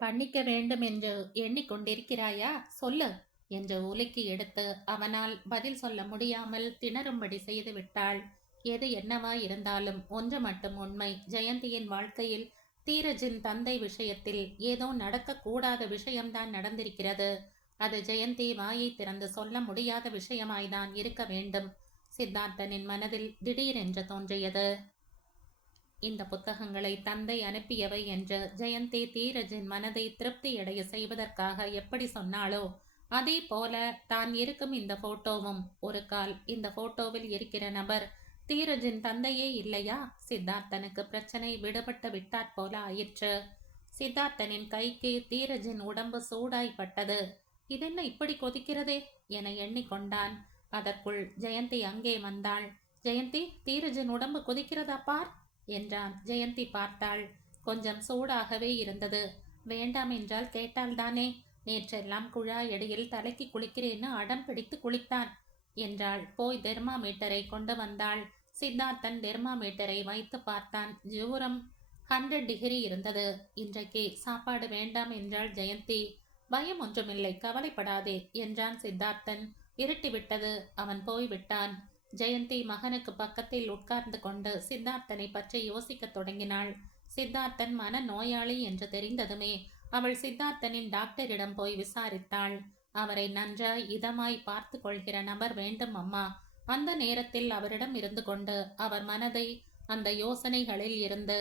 பண்ணிக்க வேண்டும் என்று எண்ணிக்கொண்டிருக்கிறாயா? சொல்லு என்று உலுக்கி எடுத்து அவனால் பதில் சொல்ல முடியாமல் திணறும்படி செய்து விட்டாள். எது என்னவா இருந்தாலும் ஒன்று மட்டும் உண்மை. ஜெயந்தியின் வாழ்க்கையில் தீரஜின் தந்தை விஷயத்தில் ஏதோ நடக்கக்கூடாத விஷயம்தான் நடந்திருக்கிறது. அது ஜெயந்தி வாயை திறந்து சொல்ல முடியாத விஷயமாய்தான் இருக்க வேண்டும். சித்தார்த்தனின் மனதில் திடீரென்று தோன்றியது. இந்த புத்தகங்களை தந்தை அனுப்பியவை என்று ஜெயந்தி தீரஜின் மனதை திருப்தியடைய செய்வதற்காக எப்படி சொன்னாளோ அதே போல தான் இருக்கும் இந்த போட்டோவும் ஒரு கால் இந்த போட்டோவில் இருக்கிற நபர் தீரஜின் தந்தையே இல்லையா? சித்தார்த்தனுக்கு பிரச்சனை விடுபட்டு விட்டாற் போல ஆயிற்று. சித்தார்த்தனின் கைக்கு தீரஜின் உடம்பு சூடாய்ப்பட்டது. இதென்ன இப்படி கொதிக்கிறதே என எண்ணிக்கொண்டான். அதற்குள் ஜெயந்தி அங்கே வந்தாள். ஜெயந்தி, தீரஜின் உடம்பு கொதிக்கிறதா பார் என்றான். ஜெயந்தி பார்த்தாள். கொஞ்சம் சூடாகவே இருந்தது. வேண்டாம் என்றால் கேட்டால்தானே? நேற்றெல்லாம் குழாயடியில் தலைக்கு குளிக்கிறேன்னு அடம் பிடித்து குளித்தான் என்றாள். போய் தெர்மாமீட்டரை கொண்டு வந்தாள். சித்தார்த்தன் தெர்மாமீட்டரை வைத்து பார்த்தான். ஜூரம் 100 டிகிரி இருந்தது. இன்றைக்கு சாப்பாடு வேண்டாம் என்றாள் ஜெயந்தி. பயம் ஒன்றுமில்லை, கவலைப்படாதே என்றான் சித்தார்த்தன். இருட்டிவிட்டது. அவன் போய்விட்டான். ஜெயந்தி மகனுக்கு பக்கத்தில் உட்கார்ந்து கொண்டு சித்தார்த்தனை பற்றி யோசிக்கத் தொடங்கினாள். சித்தார்த்தன் மன நோயாளி என்று தெரிந்ததுமே அவள் சித்தார்த்தனின் டாக்டரிடம் போய் விசாரித்தாள். அவரை நன்றாய் இதமாய் பார்த்து கொள்கிற நபர் வேண்டும் அம்மா. அந்த நேரத்தில் அவரிடம் இருந்து கொண்டு அவர் மனதை அந்த யோசனைகளில் இருந்து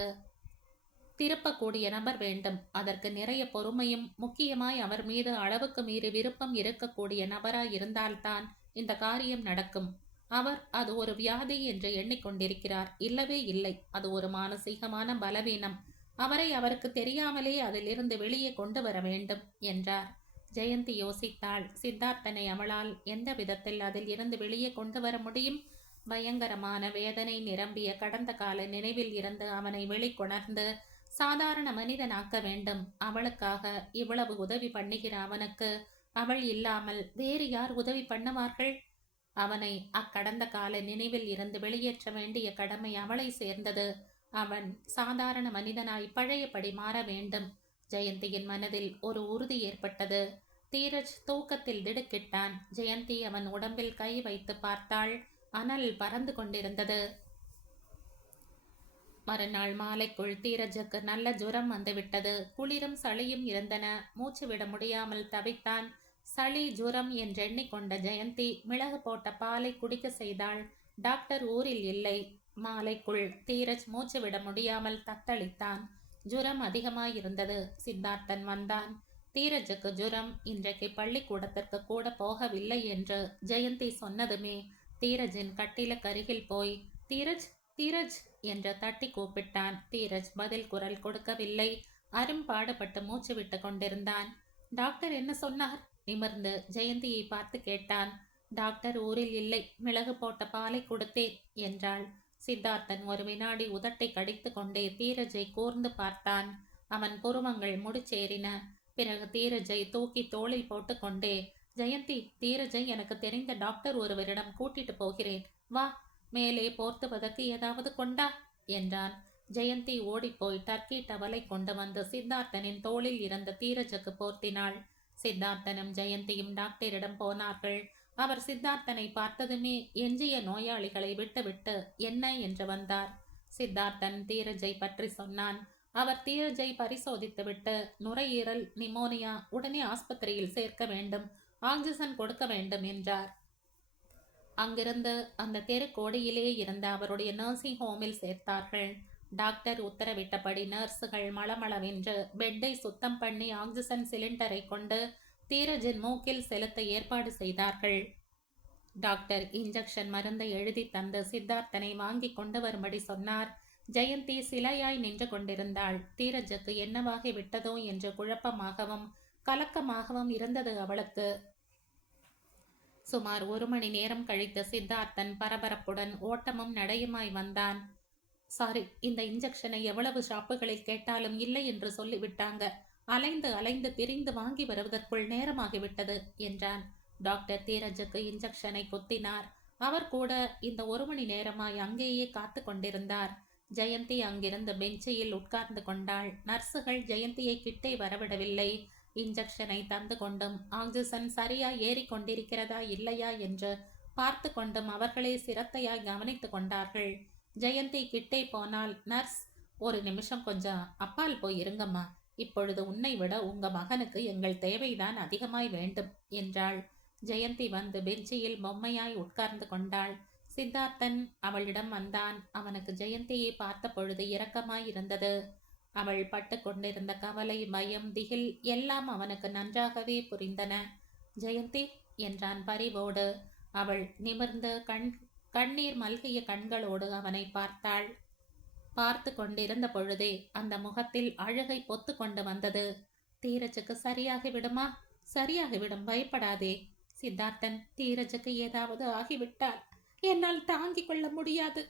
திருப்பக்கூடிய நபர் வேண்டும். அதற்கு நிறைய பொறுமையும் முக்கியமாய் அவர் மீது அளவுக்கு மீறி விருப்பம் இருக்கக்கூடிய நபராய் இருந்தால்தான் இந்த காரியம் நடக்கும். அவர் அது ஒரு வியாதி என்று எண்ணிக்கொண்டிருக்கிறார். இல்லவே இல்லை, அது ஒரு மானசீகமான பலவீனம். அவரை அவருக்கு தெரியாமலே அதிலிருந்து வெளியே கொண்டு வர வேண்டும் என்றார். ஜெயந்தி யோசித்தாள். சித்தார்த்தனை அவளால் எந்த விதத்தில் அதில் இருந்து வெளியே கொண்டு வர முடியும்? பயங்கரமான வேதனை நிரம்பிய கடந்த கால நினைவில் இருந்து அவனை வெளிக்கொணர்ந்து சாதாரண மனிதனாக்க வேண்டும். அவளுக்காக இவ்வளவு உதவி பண்ணுகிற அவனுக்கு அவள் இல்லாமல் வேறு யார் உதவி பண்ணுவார்கள்? அவனை அக்கடந்த கால நினைவில் இருந்து வெளியேற்ற வேண்டிய கடமை அவளை சேர்ந்தது. அவன் சாதாரண மனிதனாய் பழையபடி மாற வேண்டும். ஜெயந்தியின் மனதில் ஒரு உறுதி ஏற்பட்டது. தீரஜ் தூக்கத்தில் திடுக்கிட்டான். ஜெயந்தி அவன் உடம்பில் கை வைத்து பார்த்தாள். அனல் பறந்து கொண்டிருந்தது. மறுநாள் மாலைக்குள் தீரஜுக்கு நல்ல ஜுரம் வந்துவிட்டது. குளிரும் சளியும் இருந்தன. மூச்சு விட முடியாமல் தவித்தான். சளி ஜுரம் என்றெண்ணிக்கொண்ட ஜெயந்தி மிளகு போட்ட பாலை குடிக்க செய்தாள். டாக்டர் ஊரில் இல்லை. மாலைக்குள் தீரஜ் மூச்சு விட முடியாமல் தத்தளித்தான். ஜுரம் அதிகமாயிருந்தது. சித்தார்த்தன் வந்தான். தீரஜுக்கு ஜுரம். இன்றைக்கு பள்ளிக்கூடத்திற்கு கூட போகவில்லை என்று ஜெயந்தி சொன்னதுமே தீரஜின் கட்டிலுக்கருகில் போய் தீரஜ், தீரஜ் என்று தட்டி கூப்பிட்டான். தீரஜ் பதில் குரல் கொடுக்கவில்லை. அரும்பாடுபட்டு மூச்சு விட்டு கொண்டிருந்தான். டாக்டர் என்ன சொன்னார்? நிமிர்ந்து ஜெயந்தியை பார்த்து கேட்டான். டாக்டர் ஊரில் இல்லை, மிளகு போட்ட பாலை கொடுத்தேன் என்றாள். சித்தார்த்தன் ஒரு வினாடி உதட்டை கடித்து கொண்டே தீரஜை கூர்ந்து பார்த்தான். அவன் புருவங்கள் முடிச்சேறின. பிறகு தீரஜை தூக்கி தோளில் போட்டு கொண்டே, ஜெயந்தி, தீரஜை எனக்கு தெரிந்த டாக்டர் ஒருவரிடம் கூட்டிட்டு போகிறேன், வா, மேலே போர்த்துவதற்கு ஏதாவது கொண்டா என்றான். ஜெயந்தி ஓடிப்போய் டர்க்கி டவலை கொண்டு வந்து சித்தார்த்தனின் தோளில் இருந்த தீரஜுக்கு போர்த்தினாள். சித்தார்த்தனும் ஜெயந்தியும் டாக்டரிடம் போனார்கள். அவர் சித்தார்த்தனை பார்த்ததுமே எஞ்சிய நோயாளிகளை விட்டுவிட்டு என்ன என்று வந்தார். சித்தார்த்தன் தீரஜை பற்றி சொன்னான். அவர் தீரஜை பரிசோதித்துவிட்டு நுரையீரல் நிமோனியா, உடனே ஆஸ்பத்திரியில் சேர்க்க வேண்டும், ஆக்சிஜன் கொடுக்க வேண்டும் என்றார். அங்கிருந்து அந்த தெரு கோடியிலே இருந்த அவருடைய நர்சிங் ஹோமில் சேர்த்தார்கள். டாக்டர் உத்தரவிட்டபடி நர்ஸுகள் மளமளவென்று பெட்டை சுத்தம் பண்ணி ஆக்சிஜன் சிலிண்டரை கொண்டு தீரஜின் மூக்கில் செலுத்த ஏற்பாடு செய்தார்கள். டாக்டர் இன்ஜெக்ஷன் மருந்தை எழுதி தந்து சித்தார்த்தனை வாங்கி கொண்டு வரும்படி சொன்னார். ஜெயந்தி சிலையாய் நின்று கொண்டிருந்தாள். தீரஜுக்கு என்னவாகி விட்டதோ என்று குழப்பமாகவும் கலக்கமாகவும் இருந்தது அவளுக்கு. சுமார் 1 மணி நேரம் கழித்து சித்தார்த்தன் பரபரப்புடன் ஓட்டமும் நடையுமாய் வந்தான். சாரி, இந்த இன்ஜெக்ஷனை எவ்வளவு ஷாப்புகளில் கேட்டாலும் இல்லை என்று சொல்லிவிட்டாங்க. அலைந்து அலைந்து திரிந்து வாங்கி வருவதற்குள் நேரமாகிவிட்டது என்றான். டாக்டர் தீரஜுக்கு இன்ஜெக்ஷனை குத்தினார். அவர் கூட இந்த 1 மணி நேரமாய் அங்கேயே காத்து கொண்டிருந்தார். ஜெயந்தி அங்கிருந்து பெஞ்சில் உட்கார்ந்து கொண்டாள். நர்ஸுகள் ஜெயந்தியை கிட்டே வரவிடவில்லை. இன்ஜெக்ஷனை தந்து கொண்டும் ஆக்சிஜன் சரியா ஏறி கொண்டிருக்கிறதா இல்லையா என்று பார்த்து கொண்டும் அவர்களே சிரத்தையாய் கவனித்து கொண்டார்கள். ஜெயந்தி கிட்டே போனால் நர்ஸ், ஒரு நிமிஷம் கொஞ்சம் அப்பால் போய் இருங்கம்மா, இப்பொழுது உன்னை விட உங்க மகனுக்கு எங்கள் தேவைதான் அதிகமாய் வேண்டும் என்றாள். ஜெயந்தி வந்து பெஞ்சியில் பொம்மையாய் உட்கார்ந்து கொண்டாள். சித்தார்த்தன் அவளிடம் வந்தான். அவனுக்கு ஜெயந்தியை பார்த்த பொழுது இரக்கமாய் இருந்தது. அவள் பட்டு கொண்டிருந்த கவலை, பயம், திகில் எல்லாம் அவனுக்கு நன்றாகவே புரிந்தன. ஜெயந்தி என்றான் பரிவோடு. அவள் நிமிர்ந்து கண்ணீர் மல்கிய கண்களோடு அவனை பார்த்தாள். பார்த்து கொண்டிருந்த பொழுதே அந்த முகத்தில் அழுகை பொத்து கொண்டு வந்தது. தீரஜுக்கு சரியாகி விடுமா? சரியாகிவிடும், பயப்படாதே. சித்தார்த்தன், தீரஜுக்கு ஏதாவது ஆகிவிட்டால் என்னால் தாங்கிக் கொள்ள முடியாது.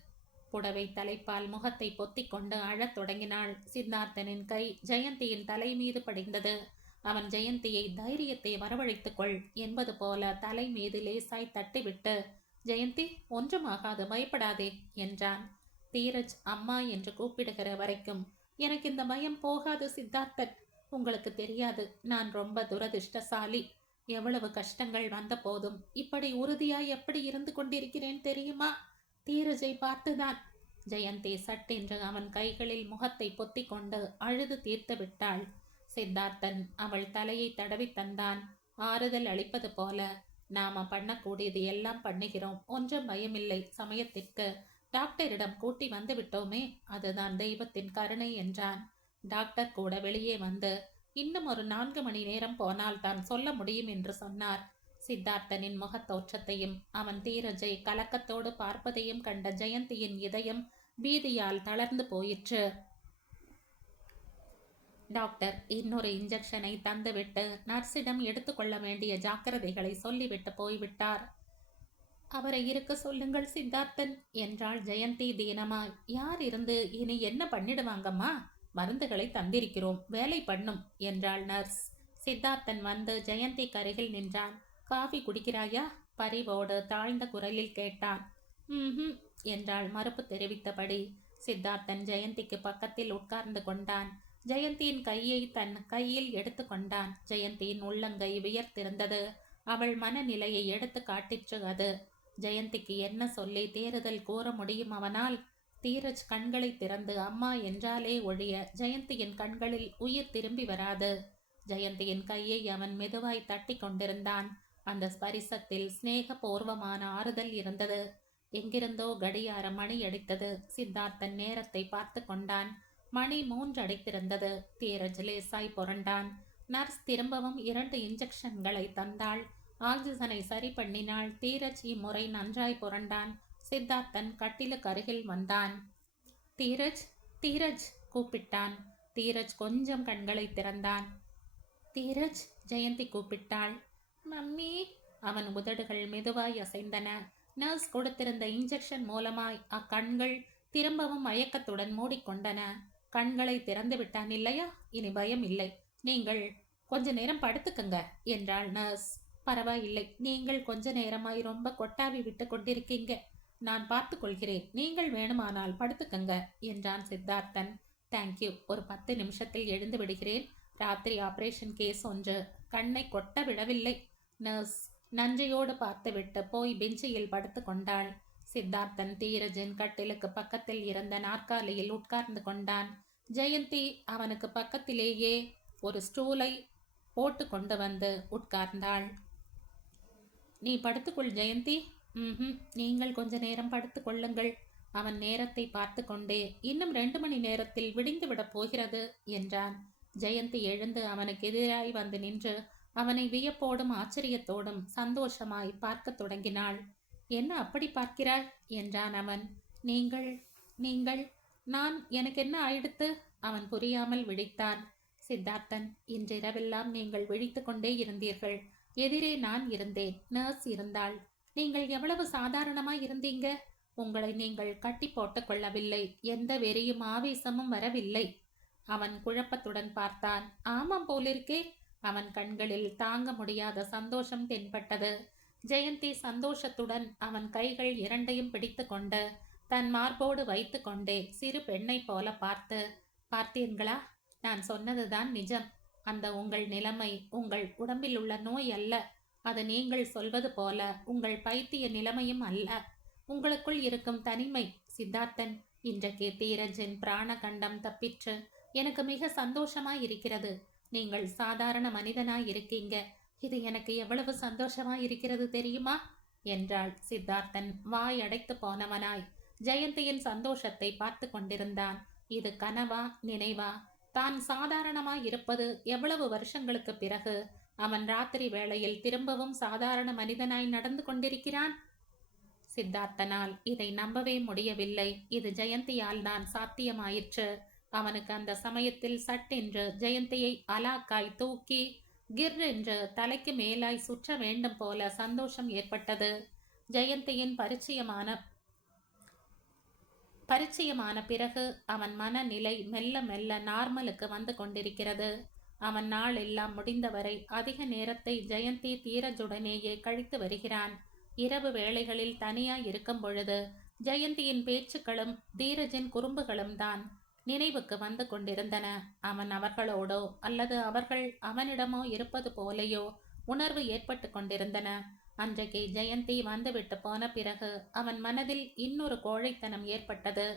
புடவை தலைப்பால் முகத்தை பொத்திக் கொண்டு அழத் தொடங்கினாள். சித்தார்த்தனின் கை ஜெயந்தியின் தலை மீது படிந்தது. அவன் ஜெயந்தியை தைரியத்தை வரவழைத்துக் கொள் என்பது போல தலை மீது லேசாய் தட்டிவிட்டு, ஜெயந்தி, ஒன்றுமாகாது, பயப்படாதே என்றான். தீரஜ் அம்மா என்று கூப்பிடுகிற வரைக்கும் எனக்கு இந்த பயம் போகாது சித்தார்த்தன். உங்களுக்கு தெரியாது, நான் ரொம்ப துரதிர்ஷ்டசாலி. எவ்வளவு கஷ்டங்கள் வந்த போதும் இப்படி உறுதியாய் எப்படி இருந்து கொண்டிருக்கிறேன் தெரியுமா? தீரஜை பார்த்துதான். ஜெயந்தி சட்டென்று அவன் கைகளில் முகத்தை பொத்தி கொண்டு அழுது தீர்த்து விட்டாள். சித்தார்த்தன் அவள் தலையை தடவி தந்தான், ஆறுதல் அளிப்பது போல. நாம பண்ணக்கூடியது எல்லாம் பண்ணுகிறோம், ஒன்றும் பயமில்லை. சமயத்திற்கு டாக்டரிடம் கூட்டி வந்து விட்டோமே, அதுதான் தெய்வத்தின் கருணை என்றான். டாக்டர் கூட வெளியே வந்து, இன்னும் ஒரு 4 மணி நேரம் போனால் தான் சொல்ல முடியும் என்று சொன்னார். சித்தார்த்தனின் முகத்தோற்றத்தையும் அவன் தீரஜை கலக்கத்தோடு பார்ப்பதையும் கண்ட ஜெயந்தியின் இதயம் பீதியால் தளர்ந்து போயிற்று. டாக்டர் இன்னொரு இன்ஜெக்ஷனை தந்துவிட்டு நர்ஸிடம் எடுத்துக்கொள்ள வேண்டிய ஜாக்கிரதைகளை சொல்லிவிட்டு போய்விட்டார். அவரை இருக்க சொல்லுங்கள் சித்தார்த்தன் என்றாள் ஜெயந்தி தீனமாய். யார் இருந்து இனி என்ன பண்ணிடுவாங்கம்மா? மருந்துகளை தந்திருக்கிறோம், வேலை பண்ணும் என்றாள் நர்ஸ். சித்தார்த்தன் வந்து ஜெயந்தி கருகில் நின்றான். காஃபி குடிக்கிறாயா? பரிவோடு தாழ்ந்த குரலில் கேட்டான். ம் என்றாள் மறுப்பு தெரிவித்தபடி. சித்தார்த்தன் ஜெயந்திக்கு பக்கத்தில் உட்கார்ந்து கொண்டான். ஜெயந்தியின் கையை தன் கையில் எடுத்து கொண்டான். ஜெயந்தியின் உள்ளங்கை வியர்த்திருந்தது. அவள் மனநிலையை எடுத்து காட்டிற்று அது. ஜெயந்திக்கு என்ன சொல்லி தேறுதல் கூற முடியும் அவனால்? தீரஜ் கண்களை திறந்து அம்மா என்றாலே ஒழிய ஜெயந்தியின் கண்களில் உயிர் திரும்பி வராது. ஜெயந்தியின் கையை அவன் மெதுவாய் தட்டி கொண்டிருந்தான். அந்த ஸ்பரிசத்தில் சிநேகபூர்வமான ஆறுதல் இருந்தது. எங்கிருந்தோ கடியார மணி அடித்தது. சித்தார்த்தன் நேரத்தை பார்த்து கொண்டான். மணி 3 அடித்திருந்தது. தீரஜ் லேசாய் புரண்டான். நர்ஸ் திரும்பவும் 2 இன்ஜெக்ஷன்களை தந்தாள். ஆக்சிஜனை சரி பண்ணினாள். தீரஜ் இம்முறை நன்றாய் புரண்டான். சித்தார்த்தன் கட்டிலுக்கு அருகில் வந்தான். தீரஜ், தீரஜ் கூப்பிட்டான். தீரஜ் கொஞ்சம் கண்களை திறந்தான். தீரஜ், ஜெயந்தி கூப்பிட்டாள். மம்மி. அவன் உதடுகள் மெதுவாய் அசைந்தன. நர்ஸ் கொடுத்திருந்த இன்ஜெக்ஷன் மூலமாய் அக்கண்கள் திரும்பவும் மயக்கத்துடன் மூடிக்கொண்டன. கண்களை திறந்து விட்டான் இல்லையா? இனி பயம் இல்லை. நீங்கள் கொஞ்ச நேரம் படுத்துக்கங்க என்றாள் நர்ஸ். பரவாயில்லை, நீங்கள் கொஞ்ச நேரமாய் ரொம்ப கொட்டாவி விட்டு கொண்டிருக்கீங்க. நான் பார்த்து கொள்கிறேன், நீங்கள் வேணுமானால் படுத்துக்கங்க என்றான் சித்தார்த்தன். தேங்க்யூ, ஒரு 10 நிமிஷத்தில் எழுந்து விடுகிறேன். ராத்திரி ஆபரேஷன் கேஸ் ஒன்று, கண்ணை கொட்ட விடவில்லை. நர்ஸ் நன்றியோடு பார்த்துவிட்டு போய் பெஞ்சியில் படுத்து கொண்டாள். சித்தார்த்தன் தீரஜின் கட்டிலுக்கு பக்கத்தில் இருந்த நாற்காலியில் உட்கார்ந்து கொண்டான். ஜெயந்தி அவனுக்கு பக்கத்திலேயே ஒரு ஸ்டூலை போட்டு கொண்டு வந்து உட்கார்ந்தாள். நீ படுத்துக்கொள் ஜெயந்தி. நீங்கள் கொஞ்ச நேரம் படுத்து கொள்ளுங்கள். அவன் நேரத்தை பார்த்து கொண்டே, இன்னும் 2 மணி நேரத்தில் விடிந்து விடப் போகிறது என்றான். ஜெயந்தி எழுந்து அவனுக்கு எதிராய் வந்து நின்று அவனை வியப்போடும் ஆச்சரியத்தோடும் சந்தோஷமாய் பார்க்க தொடங்கினாள். என்ன அப்படி பார்க்கிறாய் என்றான் அவன். நீங்கள் நீங்கள் நான் எனக்கு என்ன ஆயிடுத்து? அவன் புரியாமல் விழித்தான். சித்தார்த்தன், இன்றிரவெல்லாம் நீங்கள் விழித்து கொண்டே இருந்தீர்கள். எதிரே நான் இருந்தேன், நர்ஸ் இருந்தாள். நீங்கள் எவ்வளவு சாதாரணமாய் இருந்தீங்க. உங்களை நீங்கள் கட்டி போட்டுக் கொள்ளவில்லை. எந்த வெறியும் ஆவேசமும் வரவில்லை. அவன் குழப்பத்துடன் பார்த்தான். ஆமாம் போலிருக்கே. அவன் கண்களில் தாங்க முடியாத சந்தோஷம் தென்பட்டது. ஜெயந்தி சந்தோஷத்துடன் அவன் கைகள் 2ஐயும் பிடித்து கொண்டு தன் மார்போடு வைத்து கொண்டே சிறு பெண்ணை போல பார்த்து, பார்த்தீர்களா, நான் சொன்னதுதான் நிஜம். அந்த உங்கள் நிலைமை உங்கள் உடம்பில் உள்ள நோய் அல்ல. அது நீங்கள் சொல்வது போல உங்கள் பைத்திய நிலைமையும் அல்ல. உங்களுக்குள் இருக்கும் தனிமை. சித்தார்த்தன், இன்றைக்கு தீரஜின் பிராண கண்டம் தப்பிற்று. எனக்கு மிக சந்தோஷமாய் இருக்கிறது. நீங்கள் சாதாரண மனிதனாய் இருக்கீங்க. இது எனக்கு எவ்வளவு சந்தோஷமாய் இருக்கிறது தெரியுமா என்றாள். சித்தார்த்தன் வாய் அடைத்து போனவனாய் ஜெயந்தியின் சந்தோஷத்தை பார்த்து கொண்டிருந்தான். இது கனவா, நினைவா? தான் சாதாரணமாய் இருப்பது எவ்வளவு வருஷங்களுக்கு பிறகு அவன் ராத்திரி வேளையில் திரும்பவும் சாதாரண மனிதனாய் நடந்து கொண்டிருக்கிறான். சித்தார்த்தனால் இதை நம்பவே முடியவில்லை. இது ஜெயந்தியால் தான் சாத்தியமாயிற்று. அவனுக்கு அந்த சமயத்தில் சட்டென்று ஜெயந்தியை அலாக்காய் தூக்கி கிர் என்று தலைக்கு மேலாய் சுற்ற வேண்டும் போல சந்தோஷம் ஏற்பட்டது. ஜெயந்தியின் பரிச்சயமான பிறகு அவன் மனநிலை மெல்ல மெல்ல நார்மலுக்கு வந்து கொண்டிருக்கிறது. அவன் நாள் எல்லாம் முடிந்தவரை அதிக நேரத்தை ஜெயந்தி தீரஜுடனேயே கழித்து வருகிறான். இரவு வேளைகளில் தனியாய் இருக்கும் பொழுது ஜெயந்தியின் பேச்சுக்களும் தீரஜின் குறும்புகளும் தான் நினைவுக்கு வந்து கொண்டிருந்தன. அவன் அவர்களோடோ அல்லது அவர்கள் அவனிடமோ இருப்பது போலேயோ உணர்வு ஏற்பட்டு கொண்டிருந்தன. அன்றைக்கு ஜெயந்தி வந்துவிட்டு போன பிறகு அவன் மனதில் இன்னொரு கோழைத்தனம் ஏற்பட்டது.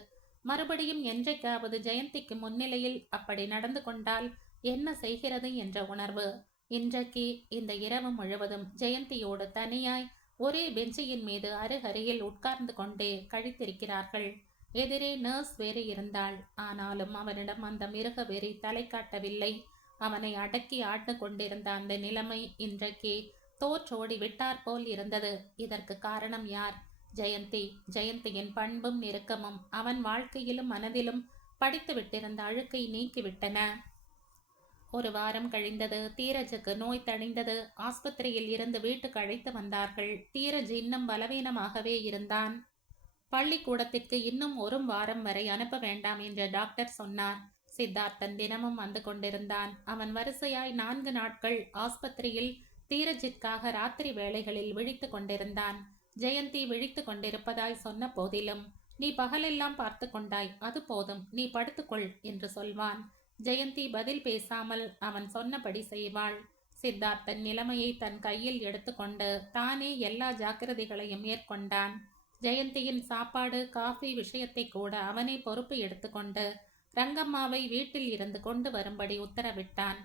மறுபடியும் என்றைக்காவது ஜெயந்திக்கு முன்னிலையில் அப்படி நடந்து கொண்டால் என்ன செய்கிறது என்ற உணர்வு. இன்றைக்கு இந்த இரவு முழுவதும் ஜெயந்தியோடு தனியாய் ஒரே பெஞ்சியின் மீது அருகருகில் உட்கார்ந்து கொண்டே கழித்திருக்கிறார்கள். எதிரே நர்ஸ் வேறு இருந்தாள். ஆனாலும் அவனிடம் அந்த மிருக வெறி தலை காட்டவில்லை. அவனை அடக்கி ஆண்டு கொண்டிருந்த அந்த நிலைமை இன்றைக்கு தோற்றோடி விட்டார் போல் இருந்தது. இதற்கு காரணம் யார்? ஜெயந்தி. ஜெயந்தியின் பண்பும் நெருக்கமும் அவன் வாழ்க்கையிலும் மனதிலும் படித்து விட்டிருந்த அழுக்கை நீக்கிவிட்டன. ஒரு வாரம் கழிந்தது. தீரஜுக்கு நோய் தணிந்தது. ஆஸ்பத்திரியில் இருந்து வீட்டுக்கு அழைத்து வந்தார்கள். தீரஜ் இன்னும் பலவீனமாகவே இருந்தான். பள்ளிக்கூடத்திற்கு இன்னும் ஒரு வாரம் வரை அனுப்ப வேண்டாம் என்று டாக்டர் சொன்னார். சித்தார்த்தன் தினமும் வந்து கொண்டிருந்தான். அவன் வரிசையாய் 4 நாட்கள் ஆஸ்பத்திரியில் தீரஜிற்காக ராத்திரி வேளைகளில் விழித்து கொண்டிருந்தான். ஜெயந்தி விழித்து கொண்டிருப்பதாய் சொன்ன போதிலும், நீ பகலெல்லாம் பார்த்து கொண்டாய், அது போதும், நீ படுத்துக்கொள் என்று சொல்வான். ஜெயந்தி பதில் பேசாமல் அவன் சொன்னபடி செய்வாள். சித்தார்த்தன் நிலைமையை தன் கையில் எடுத்துக்கொண்டு தானே எல்லா ஜாக்கிரதைகளையும் மேற்கொண்டான். ஜெயந்தியின் சாப்பாடு காஃபி விஷயத்தை கூட அவனே பொறுப்பு எடுத்துக்கொண்டு ரங்கம்மாவை வீட்டில் இருந்து கொண்டு வரும்படி உத்தரவிட்டான்.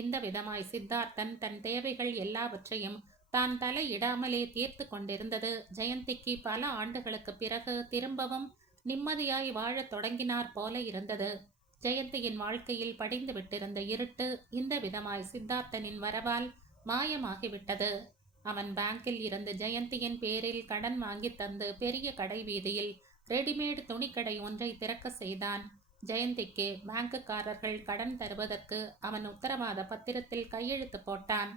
இந்த விதமாய் சித்தார்த்தன் தன் தேவைகள் எல்லாவற்றையும் தான் தலையிடாமலே தீர்த்து கொண்டிருந்தது. ஜெயந்திக்கு பல ஆண்டுகளுக்கு பிறகு திரும்பவும் நிம்மதியாய் வாழத் தொடங்கினார் போல இருந்தது. ஜெயந்தியின் வாழ்க்கையில் படிந்து விட்டிருந்த இருட்டு இந்த விதமாய் சித்தார்த்தனின் வரவால் மாயமாகிவிட்டது. அவன் பேங்கில் இருந்து ஜெயந்தியின் பேரில் கடன் வாங்கி தந்து பெரிய கடை வீதியில் ரெடிமேட் துணிக்கடை ஒன்றை திறக்க செய்தான். ஜெயந்திக்கு பேங்குக்காரர்கள் கடன் தருவதற்கு அவன் உத்தரவாத பத்திரத்தில் கையெழுத்து போட்டான்.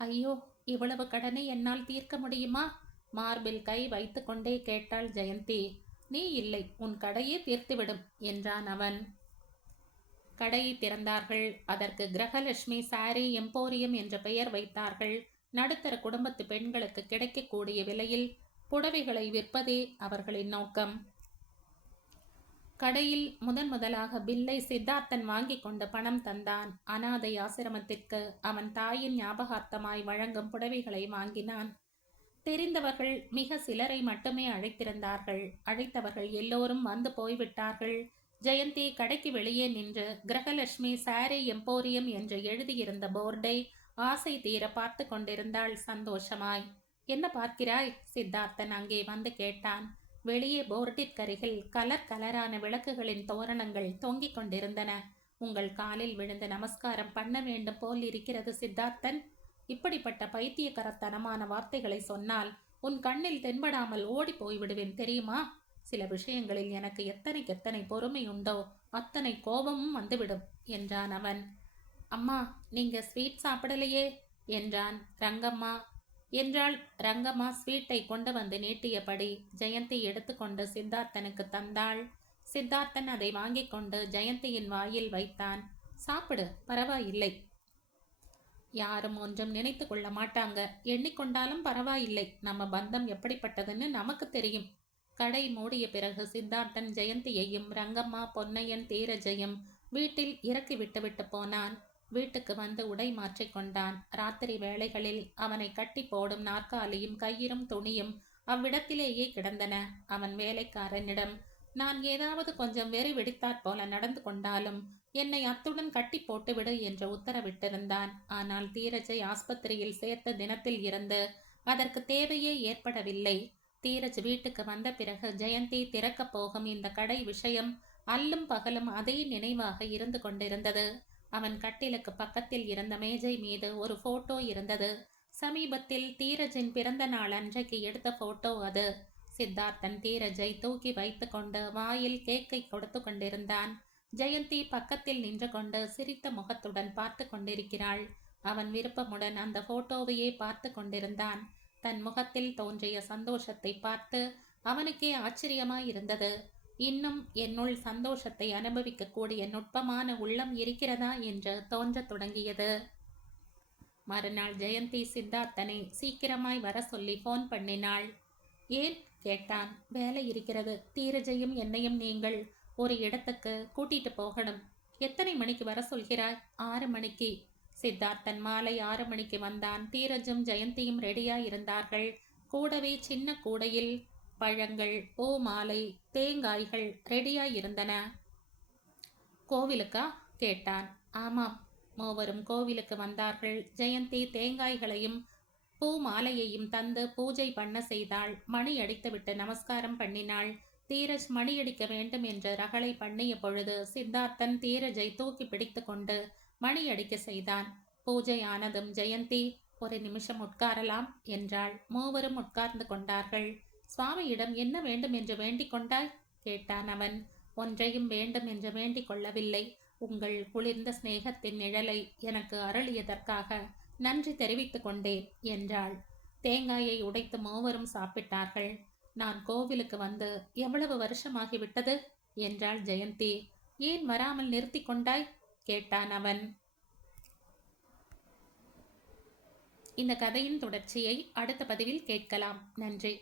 ஐயோ, இவ்வளவு கடனை என்னால் தீர்க்க முடியுமா? மார்பில் கை வைத்து கொண்டே கேட்டாள் ஜெயந்தி. நீ இல்லை, உன் கடையே தீர்த்துவிடும் என்றான் அவன். கடையை திறந்தார்கள். அதற்கு கிரகலட்சுமி சாரி எம்போரியம் என்ற பெயர் வைத்தார்கள். நடுத்தர குடும்பத்து பெண்களுக்கு கிடைக்கக்கூடிய விலையில் புடவைகளை விற்பதே அவர்களின் நோக்கம். கடையில் முதலாக பில்லை சித்தார்த்தன் வாங்கி கொண்டு பணம் தந்தான். அனாதை ஆசிரமத்திற்கு அவன் தாயின் ஞாபகார்த்தமாய் வழங்கும் புடவைகளை வாங்கினான். தெரிந்தவர்கள் மிக சிலரை மட்டுமே அழைத்திருந்தார்கள். அழைத்தவர்கள் எல்லோரும் வந்து போய்விட்டார்கள். ஜெயந்தி கடைக்கு வெளியே நின்று கிரகலட்சுமி சாரி எம்போரியம் என்று எழுதியிருந்த போர்டை ஆசை தீர பார்த்து கொண்டிருந்தாள் சந்தோஷமாய். என்ன பார்க்கிறாய்? சித்தார்த்தன் அங்கே வந்து கேட்டான். வெளியே போர்டிற்கருகில் கலரான விளக்குகளின் தோரணங்கள் தொங்கிக் கொண்டிருந்தன. உங்கள் காலில் விழுந்து நமஸ்காரம் பண்ண வேண்டும் போல் இருக்கிறது சித்தார்த்தன். இப்படிப்பட்ட பைத்தியகரத்தனமான வார்த்தைகளை சொன்னால் உன் கண்ணில் தென்படாமல் ஓடி போய்விடுவேன் தெரியுமா? சில விஷயங்களில் எனக்கு எத்தனை பொறுமை உண்டோ அத்தனை கோபமும் வந்துவிடும் என்றான் அவன். அம்மா, நீங்க ஸ்வீட் சாப்பிடலையே என்றான். ரங்கம்மா ஸ்வீட்டை கொண்டு வந்து நீட்டியபடி ஜெயந்தி எடுத்துக்கொண்டு சித்தார்த்தனுக்கு தந்தாள். சித்தார்த்தன் அதை வாங்கி கொண்டு ஜெயந்தியின் வாயில் வைத்தான். சாப்பிடு, பரவாயில்லை. யாரும் ஒன்றும் நினைத்து கொள்ள மாட்டாங்க. எண்ணிக்கொண்டாலும் பரவாயில்லை. நம்ம பந்தம் எப்படிப்பட்டதுன்னு நமக்கு தெரியும். கடை மூடிய பிறகு சித்தார்த்தன் ஜெயந்தியையும் ரங்கம்மா, பொன்னையன், தீரஜையும் வீட்டில் இறக்கி விட்டு போனான். வீட்டுக்கு வந்து உடை மாற்றிக்கொண்டான். ராத்திரி வேளைகளில் அவனை கட்டி போடும் நாற்காலியும் கயிறும் துணியும் அவ்விடத்திலேயே கிடந்தன. அவன் வேலைக்காரனிடம், நான் ஏதாவது கொஞ்சம் வெறி வெடித்தாற் போல நடந்து கொண்டாலும் என்னை அத்துடன் கட்டி போட்டுவிடு என்று உத்தரவிட்டிருந்தான். ஆனால் தீரஜை ஆஸ்பத்திரியில் சேர்த்த தினத்தில் இருந்து அதற்கு தேவையே ஏற்படவில்லை. தீரஜ் வீட்டுக்கு வந்த பிறகு ஜெயந்தி திறக்கப் போகும் இந்த கடை விஷயம் அல்லும் பகலும் அதே நினைவாக இருந்து கொண்டிருந்தது. அவன் கட்டிலுக்கு பக்கத்தில் இருந்த மேஜை மீது ஒரு போட்டோ இருந்தது. சமீபத்தில் தீரஜின் பிறந்த நாள் அன்றைக்கு எடுத்த போட்டோ அது. சித்தார்த்தன் தீரஜை தூக்கி வைத்து கொண்டு வாயில் கேக்கை கொடுத்து கொண்டிருந்தான். ஜெயந்தி பக்கத்தில் நின்று கொண்டு சிரித்த முகத்துடன் பார்த்து கொண்டிருக்கிறாள். அவன் விருப்பமுடன் அந்த போட்டோவையே பார்த்து கொண்டிருந்தான். தன் முகத்தில் தோன்றிய சந்தோஷத்தை பார்த்து அவனுக்கே ஆச்சரியமாயிருந்தது. இன்னும் என்னுள் சந்தோஷத்தை அனுபவிக்கக்கூடிய நுட்பமான உள்ளம் இருக்கிறதா என்று தோன்றத் தொடங்கியது. மறுநாள் ஜெயந்தி சித்தார்த்தனை சீக்கிரமாய் வர சொல்லி போன் பண்ணினாள். ஏன் கேட்டான். வேலை இருக்கிறது. தீரஜையும் என்னையும் நீங்கள் ஒரு இடத்துக்கு கூட்டிட்டு போகணும். எத்தனை மணிக்கு வர சொல்கிறாய்? 6 மணிக்கு. சித்தார்த்தன் மாலை 6 மணிக்கு வந்தான். தீரஜும் ஜெயந்தியும் ரெடியா இருந்தார்கள். கூடவே சின்ன கூடையில் பழங்கள், பூ மாலை, தேங்காய்கள் ரெடியா இருந்தன. கோவிலுக்கா கேட்டான். ஆமாம். மூவரும் கோவிலுக்கு வந்தார்கள். ஜெயந்தி தேங்காய்களையும் பூ மாலையையும் தந்து பூஜை பண்ண செய்தாள். மணி அடித்துவிட்டு நமஸ்காரம் பண்ணினாள். தீரஜ் மணியடிக்க வேண்டும் என்று ரகளை பண்ணிய பொழுது சித்தார்த்தன் தீரஜை தூக்கி பிடித்து கொண்டு மணியடிக்க செய்தான். பூஜை ஆனதும் ஜெயந்தி ஒரு நிமிஷம் உட்காரலாம் என்றாள். மூவரும் உட்கார்ந்து கொண்டார்கள். சுவாமியிடம் என்ன வேண்டும் என்று வேண்டிக் கொண்டாய் கேட்டான் அவன். ஒன்றையும் வேண்டும் என்று வேண்டிக் கொள்ளவில்லை. உங்கள் குளிர்ந்த சிநேகத்தின் நிழலை எனக்கு அருளியதற்காக நன்றி தெரிவித்துக் கொண்டேன் என்றாள். தேங்காயை உடைத்து மூவரும் சாப்பிட்டார்கள். நான் கோவிலுக்கு வந்து எவ்வளவு வருஷமாகிவிட்டது என்றாள் ஜெயந்தி. ஏன் வராமல் நிறுத்தி கொண்டாய் கேட்டான் அவன். இந்த கதையின் தொடர்ச்சியை அடுத்த பதிவில் கேட்கலாம். நன்றி.